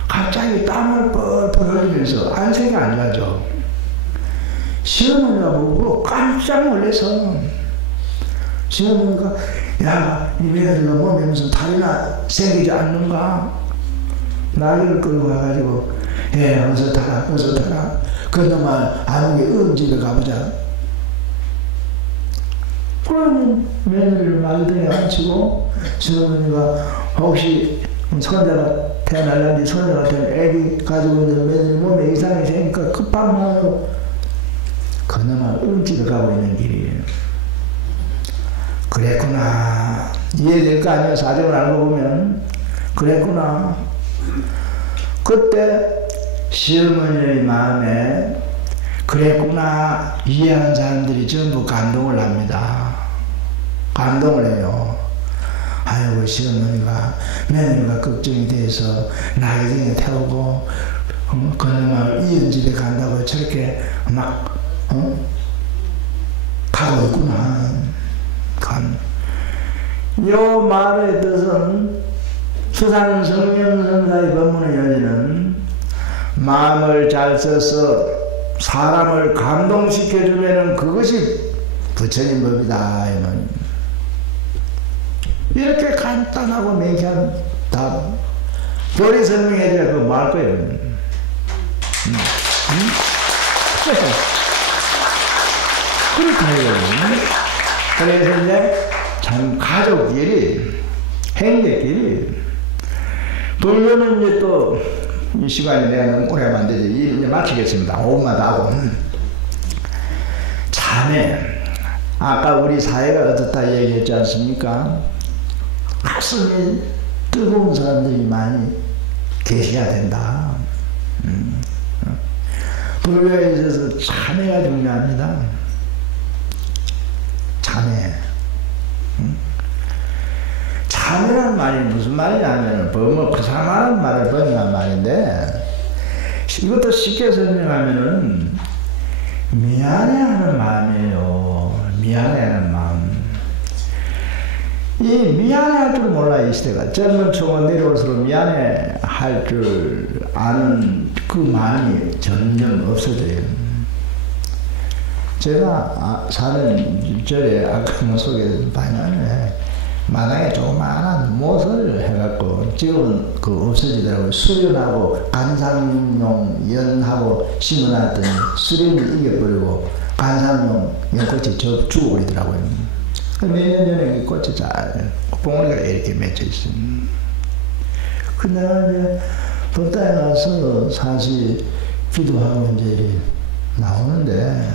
갑자기 땀을 뻘뻘 흘리면서 안색이 안 좋아져. 시어머니가 보고 깜짝 놀라서 시어머니가 야, 이 며느리가 몸에 무슨 탈이나 생기지 않는가? 나귀를 끌고 와가지고 예, 어서 타라, 어서 타라. 그놈아 아무개 음집에 가보자. 그러면 며느리를 마주등에 앉히고 시어머니가 혹시 손자가 태어날는지 손자 같은 애기 가지고 있는 며느리 몸에 이상이 생기니까 급한 마음으로 그놈아 음집에 가고 있는 길이에요. 그랬구나. 이해될 거 아니에요. 사정을 알고 보면. 그랬구나. 그때 시어머니의 마음에 그랬구나 이해하는 사람들이 전부 감동을 합니다. 감동을 해요. 아이고 시어머니가 며느리가 걱정이 돼서 나이등에 태우고 그놈아 이은집에 간다고 저렇게 막 가고 있구나. 요 말의 뜻은 수산 성명선사의 법문을 여기는 마음을 잘 써서 사람을 감동시켜주면 그것이 부처님 법이다. 이렇게 간단하고 매기한 답. 교리 설명해줘야 그거 뭐 할 거예요. 그렇다 이거예요. 그래서 이제 참 가족끼리, 행제끼리, 불교는 이제 또 이 시간이 내가 너무 오래 하면 안 되지. 이제 마치겠습니다. 5분만 더 하고. 자매. 아까 우리 사회가 어떻다 얘기했지 않습니까? 가슴이 뜨거운 사람들이 많이 계셔야 된다. 불교에 있어서 자매가 중요합니다. 자매. 자매란 말이 무슨 말이냐면 뭐 그 사람 하는 말을 번역한 말인데 이것도 쉽게 설명하면은 미안해하는 마음이에요. 미안해하는 마음. 이 미안해할 줄 몰라 이 시대가. 젊은 층은 내려올수록 미안해할 줄 아는 그 마음이 점점 없어져요. 제가 사는 절에 아까 소개된 반면에 마당에 조그마한 못을 해갖고 지금은 그 없어지더라고요. 수련하고 간상용 연하고 심어놨더니 수련을 이겨버리고 간상용 연꽃이 죽어버리더라고요. 몇 년 전에 이 꽃이 잘 봉오리가 이렇게 맺혀 있어요. 그 내가 이제 법당에 가서 사실 기도하고 이제 나오는데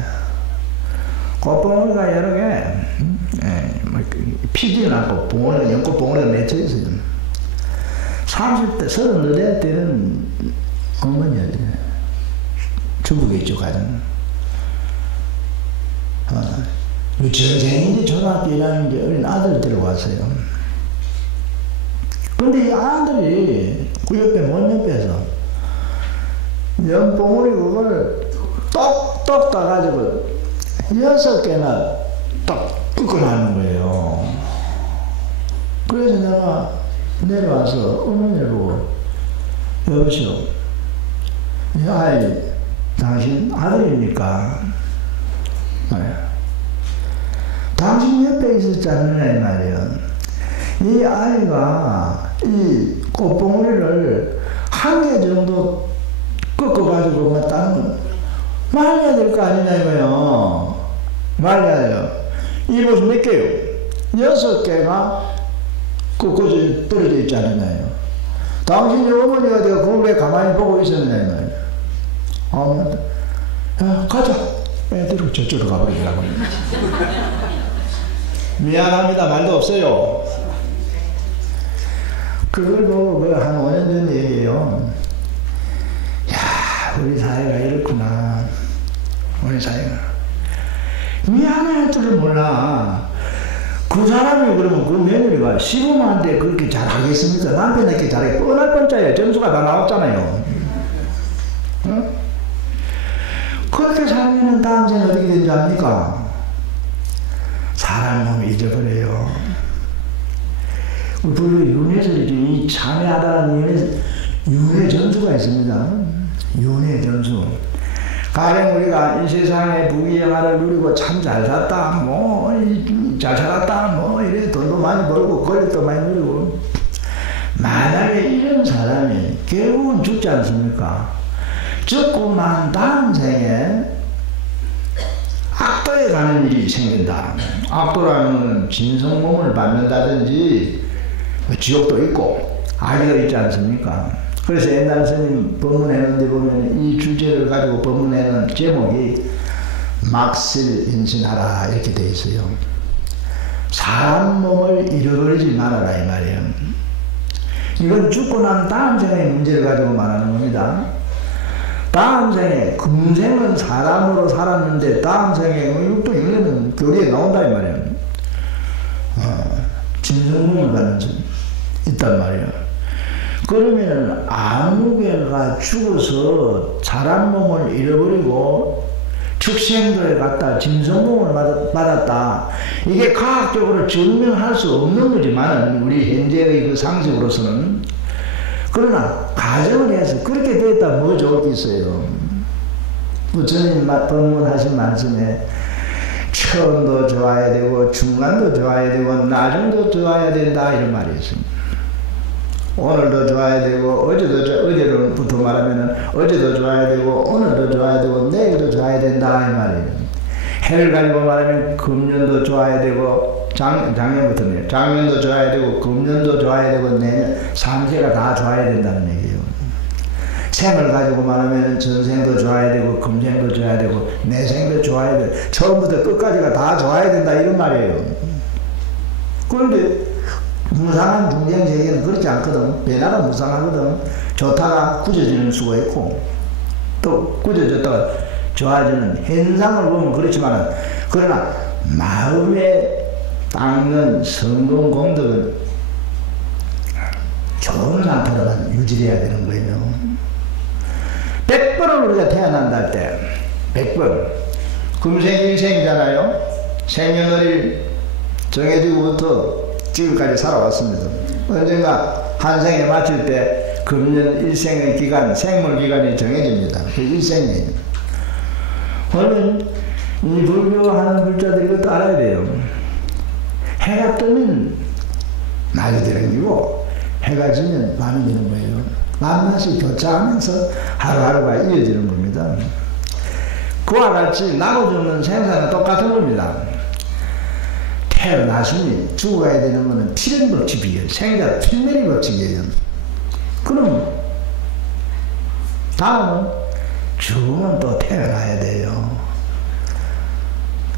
꽃봉오리가 여러 개 피지는 않고 봉오리가 연꽃 봉오리가 맺혀 있어요. 30대, 34대 때는 어머니야. 중국에 있죠, 가정. 전생인지 초등학교 1학년인지 어린 아들 데려왔어요. 근데 이 아들이 그 옆에 못 옆에서 연봉우리 그걸 똑똑 따가지고 6개나 딱 끄고나는 거예요. 그래서 내가 내려와서 어머니를 보고, 여보시오, 이 아이 당신 아들이니까 당신 옆에 있었잖아요, 이 말이에요. 이 아이가 이 꽃봉오리를 1개 정도 꺾어가지고 다른 건 말려야 될 거 아니냐 이거요. 말려야 돼요. 이 옷이 몇 개요? 6개가 꺾어져 떨어져 있지 않았나요? 당신이 어머니가 되어 그걸 왜 가만히 보고 있었느냐 이 말이에요. 야, 가자. 애들은 저쪽으로 가버리더라고요. 미안합니다. 말도 없어요. 그걸 보고 한 5년 전 얘기예요. 야, 우리 사회가 이렇구나. 우리 사회가. 미안할 줄을 몰라. 그 사람이 그러면 그 며느리가 시부모한테 그렇게 잘하겠습니까? 남편에게 잘하게 뻔할 뻔짜예요. 점수가 다 나왔잖아요. 응? 그렇게 살면 다음 생에 어떻게 되는지 압니까? 사람 몸이 잊어버려요. 불교 윤회에서 이 참여하다는 윤회 전수가 있습니다. 윤회 전수. 가령 우리가 이 세상에 부귀영화를 누리고 참 잘 샀다, 잘 살았다, 이래 돈도 많이 벌고 권력도 많이 누리고, 만약에 이런 사람이 결국은 죽지 않습니까? 죽고 난 다음 생에 악도에 가는 일이 생긴다. 악도라는 것은 진성몸을 받는다든지 지옥도 있고 아리가 있지 않습니까? 그래서 옛날 스님 법문했는데 보면 이 주제를 가지고 법문에는 제목이 막실 인신하라 이렇게 되어 있어요. 사람 몸을 잃어버리지 말아라 이 말이에요. 이건 죽고 난 다음 생의 문제를 가지고 말하는 겁니다. 다음 생에 금생은 사람으로 살았는데 다음 생에 또 이거는 교리에 나온다 이 말이에요. 진성몸을 받는 수 있단 말이에요. 그러면 아무개가 죽어서 사람 몸을 잃어버리고 축생도에 갔다 진성몸을 받았다. 이게 과학적으로 증명할 수 없는 거지만 우리 현재의 그 상식으로서는. 그러나 가정을 해서 그렇게 됐다 뭐 좋을 게 있어요. 부처님 법문하신 말씀에 처음도 좋아야 되고 중간도 좋아야 되고 나중도 좋아야 된다 이런 말이 있습니다. 오늘도 좋아야 되고 어제로부터 말하면 어제도 좋아야 되고 오늘도 좋아야 되고 내일도 좋아야 된다 이 말이에요. 해를 가지고 말하면 금년도 좋아야 되고 작년부터네요. 작년도 좋아야 되고 금년도 좋아야 되고 내년 3세가 다 좋아야 된다는 얘기예요. 생을 가지고 말하면 전생도 좋아야 되고 금생도 좋아야 되고 내생도 좋아야 되고 처음부터 끝까지가 다 좋아야 된다 이런 말이에요. 그런데 무상한 중생세계는 그렇지 않거든. 변화가 무상하거든. 좋다가 굳어지는 수가 있고 또 굳어졌다가 좋아지는 현상을 보면 그렇지만 그러나 마음에 닦는 성공 공덕은 좋은 상태로만 유지해야 되는 거예요. 100번을 우리가 태어난다 할 때 100번 금생 일생이잖아요. 생년월일 정해지고부터 지금까지 살아왔습니다. 언젠가 한 생에 마칠 때 금년 일생의 기간, 생물기간이 정해집니다. 그 일생이에요. 그러면 이 불교하는 불자들이 이것도 알아야 돼요. 해가 뜨면 낮이 되는 거고 해가 지면 밤이 되는 거예요. 밤낮이 교차하면서 하루하루가 이어지는 겁니다. 그와 같이 나고 죽는 생사는 똑같은 겁니다. 태어나시니 죽어야 되는 것은 필연법칙이에요. 생자 필멸의 법칙이에요. 그럼 다음은 죽으면 또 태어나야 돼요.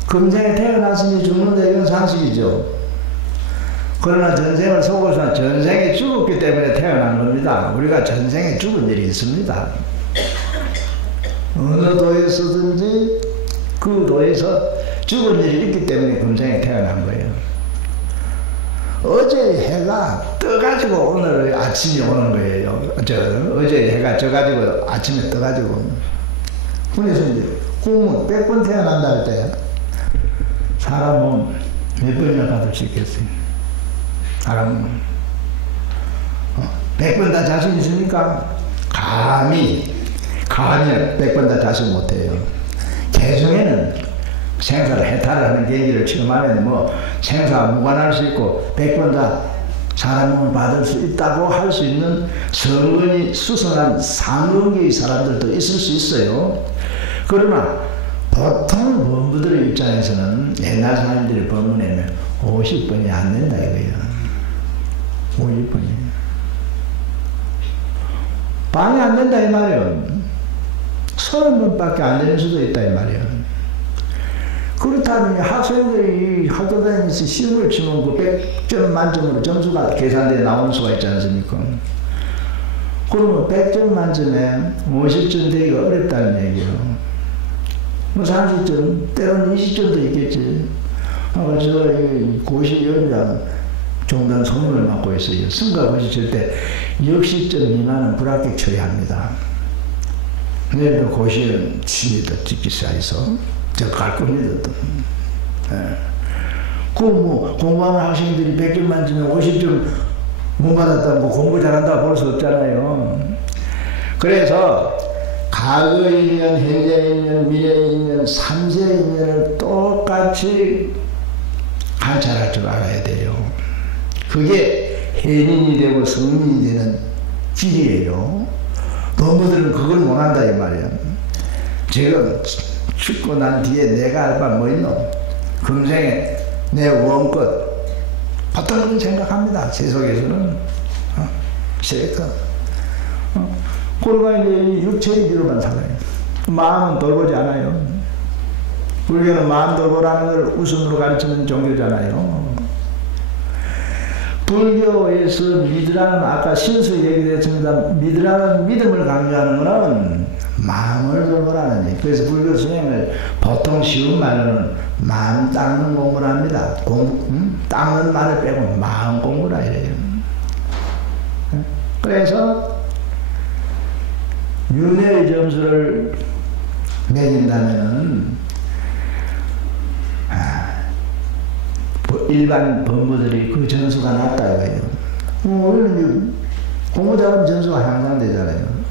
금생에 태어났으니 죽는다 이건 상식이죠. 그러나 전생을 속어서 전생에 죽었기 때문에 태어난 겁니다. 우리가 전생에 죽은 일이 있습니다. 어느 도에서든지 그 도에서 죽은 일이 있기 때문에 금생에 태어난 거예요. 어제 해가 떠가 떠가지고 오늘 아침이 오는 거예요. 어제 해가 져가지고 아침에 떠가지고. 그래서 이제 꿈은 100번 태어난다 할 때 사람은 몇 번이나 받을 수 있겠어요? 사람은 100번 다 자신 있으니까 감히 100번 다 자신 못해요. 개중에는 생사를 해탈을 하는 계기를 체험하면 뭐 생사와 무관할 수 있고 100번 다 사람을 받을 수 있다고 할 수 있는 성근이 수선한 상근계의 사람들도 있을 수 있어요. 그러나 보통 범부들의 입장에서는 옛날 사람들이 법문하면 50번이 안 된다 이거예요. 50번이. 반이 안 된다 이 말이에요. 30번밖에 안 되는 수도 있다 이 말이에요. 그렇다면 학생들이 학교 다니면서 시험을 치면 그 100점 만점으로 점수가 계산되어 나오는 수가 있지 않습니까? 그러면 100점 만점에 50점 되기가 어렵다는 얘기예요. 뭐 30점, 때로는 20점도 있겠지. 아까 저 고시연장 종단 선물을 맡고 있어요. 승가 고시 칠 때 60점 미만은 불합격 처리합니다. 내일도 고시연 칩니다. 직기사에서. 제가 갈 겁니다, 또. 예. 뭐, 공부하는 학생들이 100점 만점에 50점 못 받았다고 뭐 공부 잘한다고 볼 수 없잖아요. 그래서, 과거의 인연, 현재의 인연, 미래의 인연, 삼세의 인연을 똑같이 관찰할 줄 알아야 돼요. 그게 해인이 되고 성인이 되는 길이에요. 범부들은 그걸 못한다, 이 말이야. 지금, 죽고 난 뒤에 내가 할 바 뭐 있노? 금생에 내 원끝 보통 그런 생각합니다. 제 속에서는 실컷 그러가 이제 육체의 기로만 살아요. 마음은 돌보지 않아요. 불교는 마음 돌보라는 걸 우선으로 가르치는 종교잖아요. 불교에서 믿으라는 아까 신수 얘기했습니다. 믿으라는 믿음을 강조하는 것은 마음을 돌보라는 얘기. 그래서 불교 수행을 보통 쉬운 말로는 마음 닦는 공부를 합니다. 닦는 말을 빼고 마음 공부라 이래요. 그래서 윤회의 점수를 매긴다면은 일반 범부들이 그 점수가 낮다 이거예요. 우리는 공부 잘하면 점수가 향상되잖아요.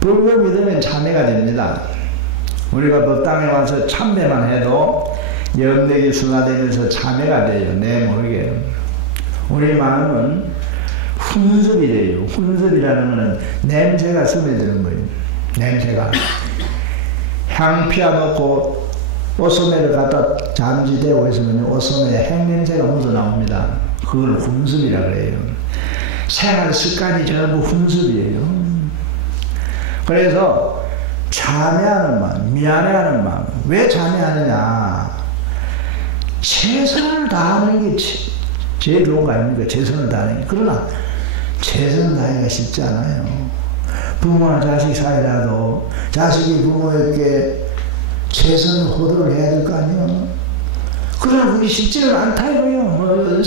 불교 믿으면 참회가 됩니다. 우리가 법당에 와서 참회만 해도 염력이 순화되면서 참회가 돼요. 내 모르게. 우리 마음은 훈습이 돼요. 훈습이라는 것은 냄새가 스며드는 거예요. 냄새가. 향 피워놓고 옷소매를 갖다 잠지되고 있으면 옷소매에 행냄새가 묻어나옵니다. 그걸 훈습이라 그래요. 생활 습관이 전부 훈습이에요. 그래서 참회하는 마음, 미안해하는 마음. 왜 참회하느냐? 최선을 다하는 게 제일 좋은 거 아닙니까? 최선을 다하는 게. 그러나 최선을 다하기가 쉽지 않아요. 부모와 자식 사이라도 자식이 부모에게 최선을 호도를 해야 될 거 아니에요. 그러나 그게 쉽지는 않다 이거요.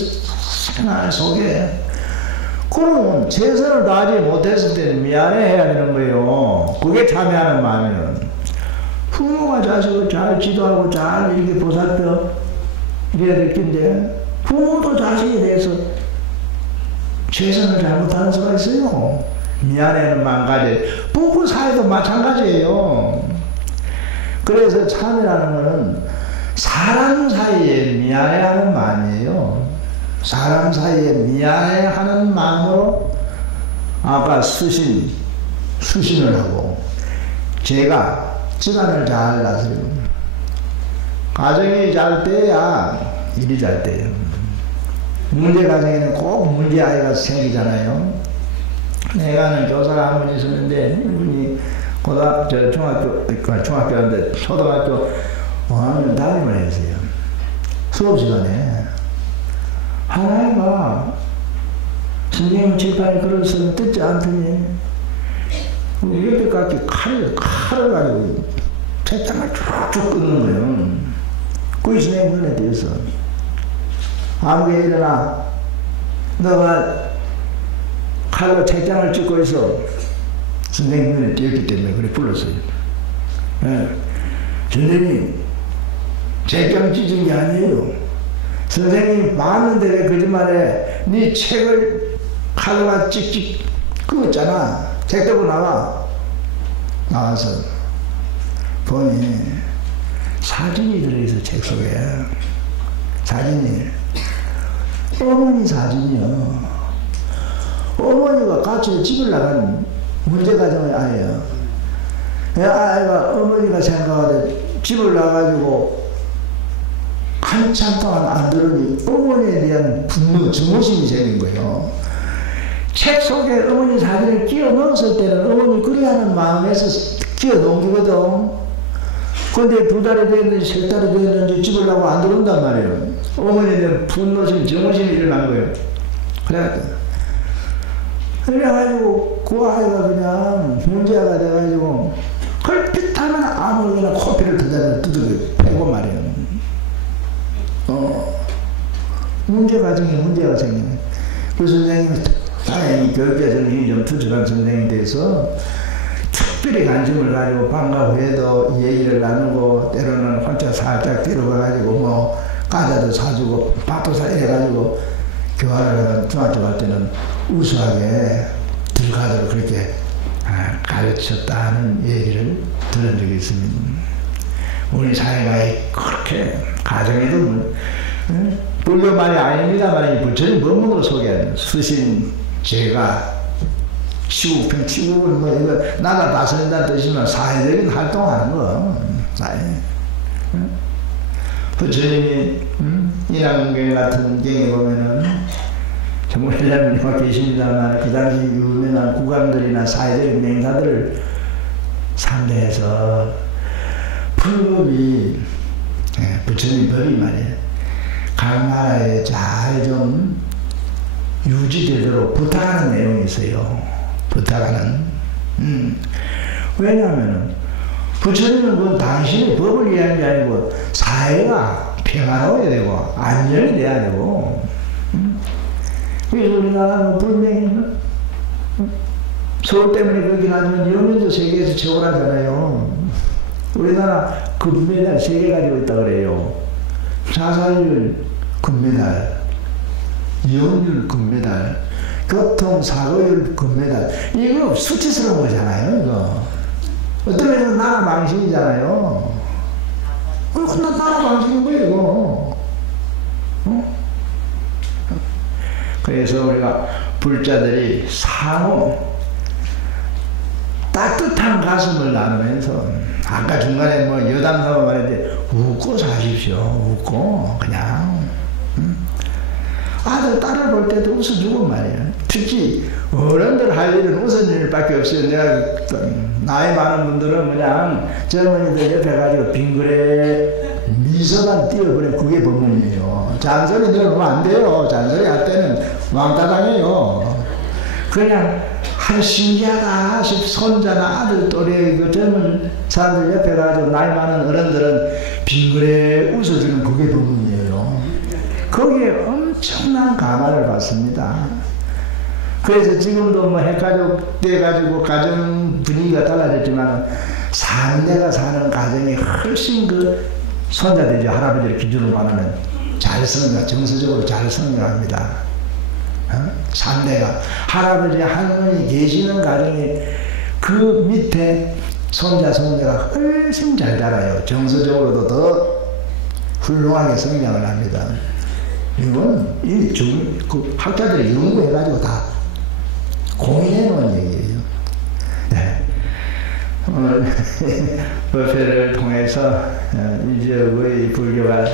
생활 속에. 그러면 최선을 다하지 못했을 때는 미안해해야 되는 거예요. 그게 참회하는 마음이에요. 부모가 자식을 잘 지도하고 잘 이렇게 보살펴 이래야 될 텐데 부모도 자식에 대해서 최선을 잘못하는 수가 있어요. 미안해하는 마음 가지. 부부 사이도 마찬가지예요. 그래서 참회라는 것은 사람 사이에 미안해하는 마음이에요. 사람 사이에 미안해하는 마음으로 아까 수신을 하고 제가 집안을 잘 다스리고 가정이 잘 돼야 일이 잘 돼요. 문제 가정에는 꼭 문제 아이가 생기잖아요. 내가 아는 교사가 한 분 있었는데 이분이 중학교인데 초등학교 5학년 담임을 했어요. 수업 시간에 하나가 선생님 칠판에 글을 쓰면 듣지 않더니 옆에까지 칼을 가지고 책장을 쭉쭉 끊는 거예요. 그게 선생님 눈에 띄었어. 아무개 일어나. 너가 칼로 책장을 찍고 있어. 선생님 눈에 띄었기 때문에 그래 불렀어요. 예. 선생님, 책장 찢은 게 아니에요. 선생님 봤는데 왜 거짓말해? 네 책을 칼로 찍찍 그었잖아. 책 들고 나와. 나와서 보니 사진이 들어있어. 책 속에 사진이 어머니 사진이요. 어머니가 같이 집을 나간 문제가정의 아이야. 아이가 어머니가 생각하되 집을 나가지고 한참 동안 안 들으니 어머니에 대한 분노, 증오심이 생긴 거예요. 책 속에 어머니 사진을 끼워 넣었을 때는 어머니 그리하는 마음에서 끼워 놓은 거거든. 근데 2달이 됐는지 3달이 됐는지 집을 나고 안 들어온단 말이에요. 어머니에 대한 분노심, 증오심이 일어난 거예요. 그래가지고 그 아이가 그냥 문제가 돼가지고 걸핏하면 아무거나 코피를 두들겨 패고 말이에요. 문제가 생기네. 그 선생님이 다행히 교육자 정신이 좀 투철한 선생님이 돼서 특별히 관심을 가지고 방과 후에도 얘기를 나누고 때로는 혼자 살짝 데려가가지고 뭐 과자도 사주고 밥도 사 이래가지고 교화를 중학교 갈 때는 우수하게 들어가도록 그렇게 가르쳤다는 얘기를 들은 적이 있습니다. 우리 사회가 그렇게 가정에도 불교만이 아닙니다만 부처님 법문으로 소개하는 수신, 제가, 시국평, 치국은 뭐 이거 나라 다스린다는 뜻이지만 사회적인 활동하는 거. 사회. 부처님이 인왕경에 같은 경에 보면은 정말 헬라민과 계십니다만 그 당시 유명한 국왕들이나 사회적인 맹사들을 상대해서 불법이 부처님 법이 말이에요. 각 나라에 잘 좀 유지되도록 부탁하는 내용이 있어요. 부탁하는. 왜냐하면 부처님은 그건 당신의 법을 위한 게 아니고 사회가 평화로워야 되고 안정이 돼야 되고. 그래서 우리나라는 불명이 서울 때문에 그러긴 하지만 연면도 세계에서 최고라잖아요. 우리나라 금메달 3개 가지고 있다 그래요. 자살률 금메달, 이혼율 금메달, 교통사고율 금메달. 이거 수치스러운 거잖아요, 이거. 어떤 면에서 나라 망신이잖아요. 이거 나라 망신인 거예요, 이거. 그래서 우리가 불자들이 상호 따뜻한 가슴을 나누면서 아까 중간에 뭐 여담사만 말했는데 웃고 사십시오. 웃고 그냥 아들 딸을 볼 때도 웃어주고 말이에요. 특히 어른들 할 일은 웃은 일밖에 없어요. 내가 나이 많은 분들은 그냥 젊은이들 옆에 가지고 빙그레 미소만 띄워버려. 그게 법문이에요. 잔소리 들으면 안 돼요. 잔소리 할 때는 왕따 당해요. 그냥 신기하다 싶 손자나 아들 또래 그 젊은 사람들 옆에 가지고 나이 많은 어른들은 빙그레 웃어주는 그게 법문이에요. 거기에 엄청난 감화를 받습니다. 그래서 지금도 뭐 핵가족 돼가지고 가정 분위기가 달라졌지만 상대가 사는 가정이 훨씬 그 손자되죠. 할아버지를 기준으로 말하면 잘 성장, 정서적으로 잘 성장합니다. 상대가 할아버지 할머니 계시는 가정에 그 밑에 손자 손녀가 훨씬 잘 자라요. 정서적으로도 더 훌륭하게 성장을 합니다. 이건 그 학자들이 연구해가지고 다 공인해 놓은 얘기예요. 네. 오늘 법회를 통해서 이제 우리 불교가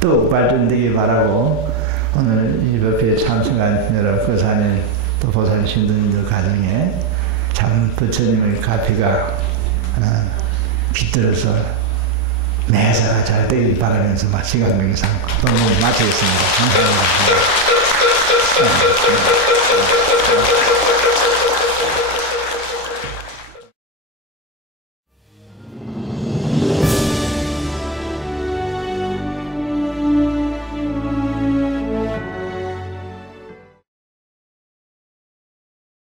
또 발전되기 바라고 오늘 이 법회에 참석한 여러 거사님 또 보살 신도님들 가정에 참 부처님의 가피가 깃들어서 매사가 잘 되길 바라면서 시간 명상 너무 마치겠습니다. 감사합니다.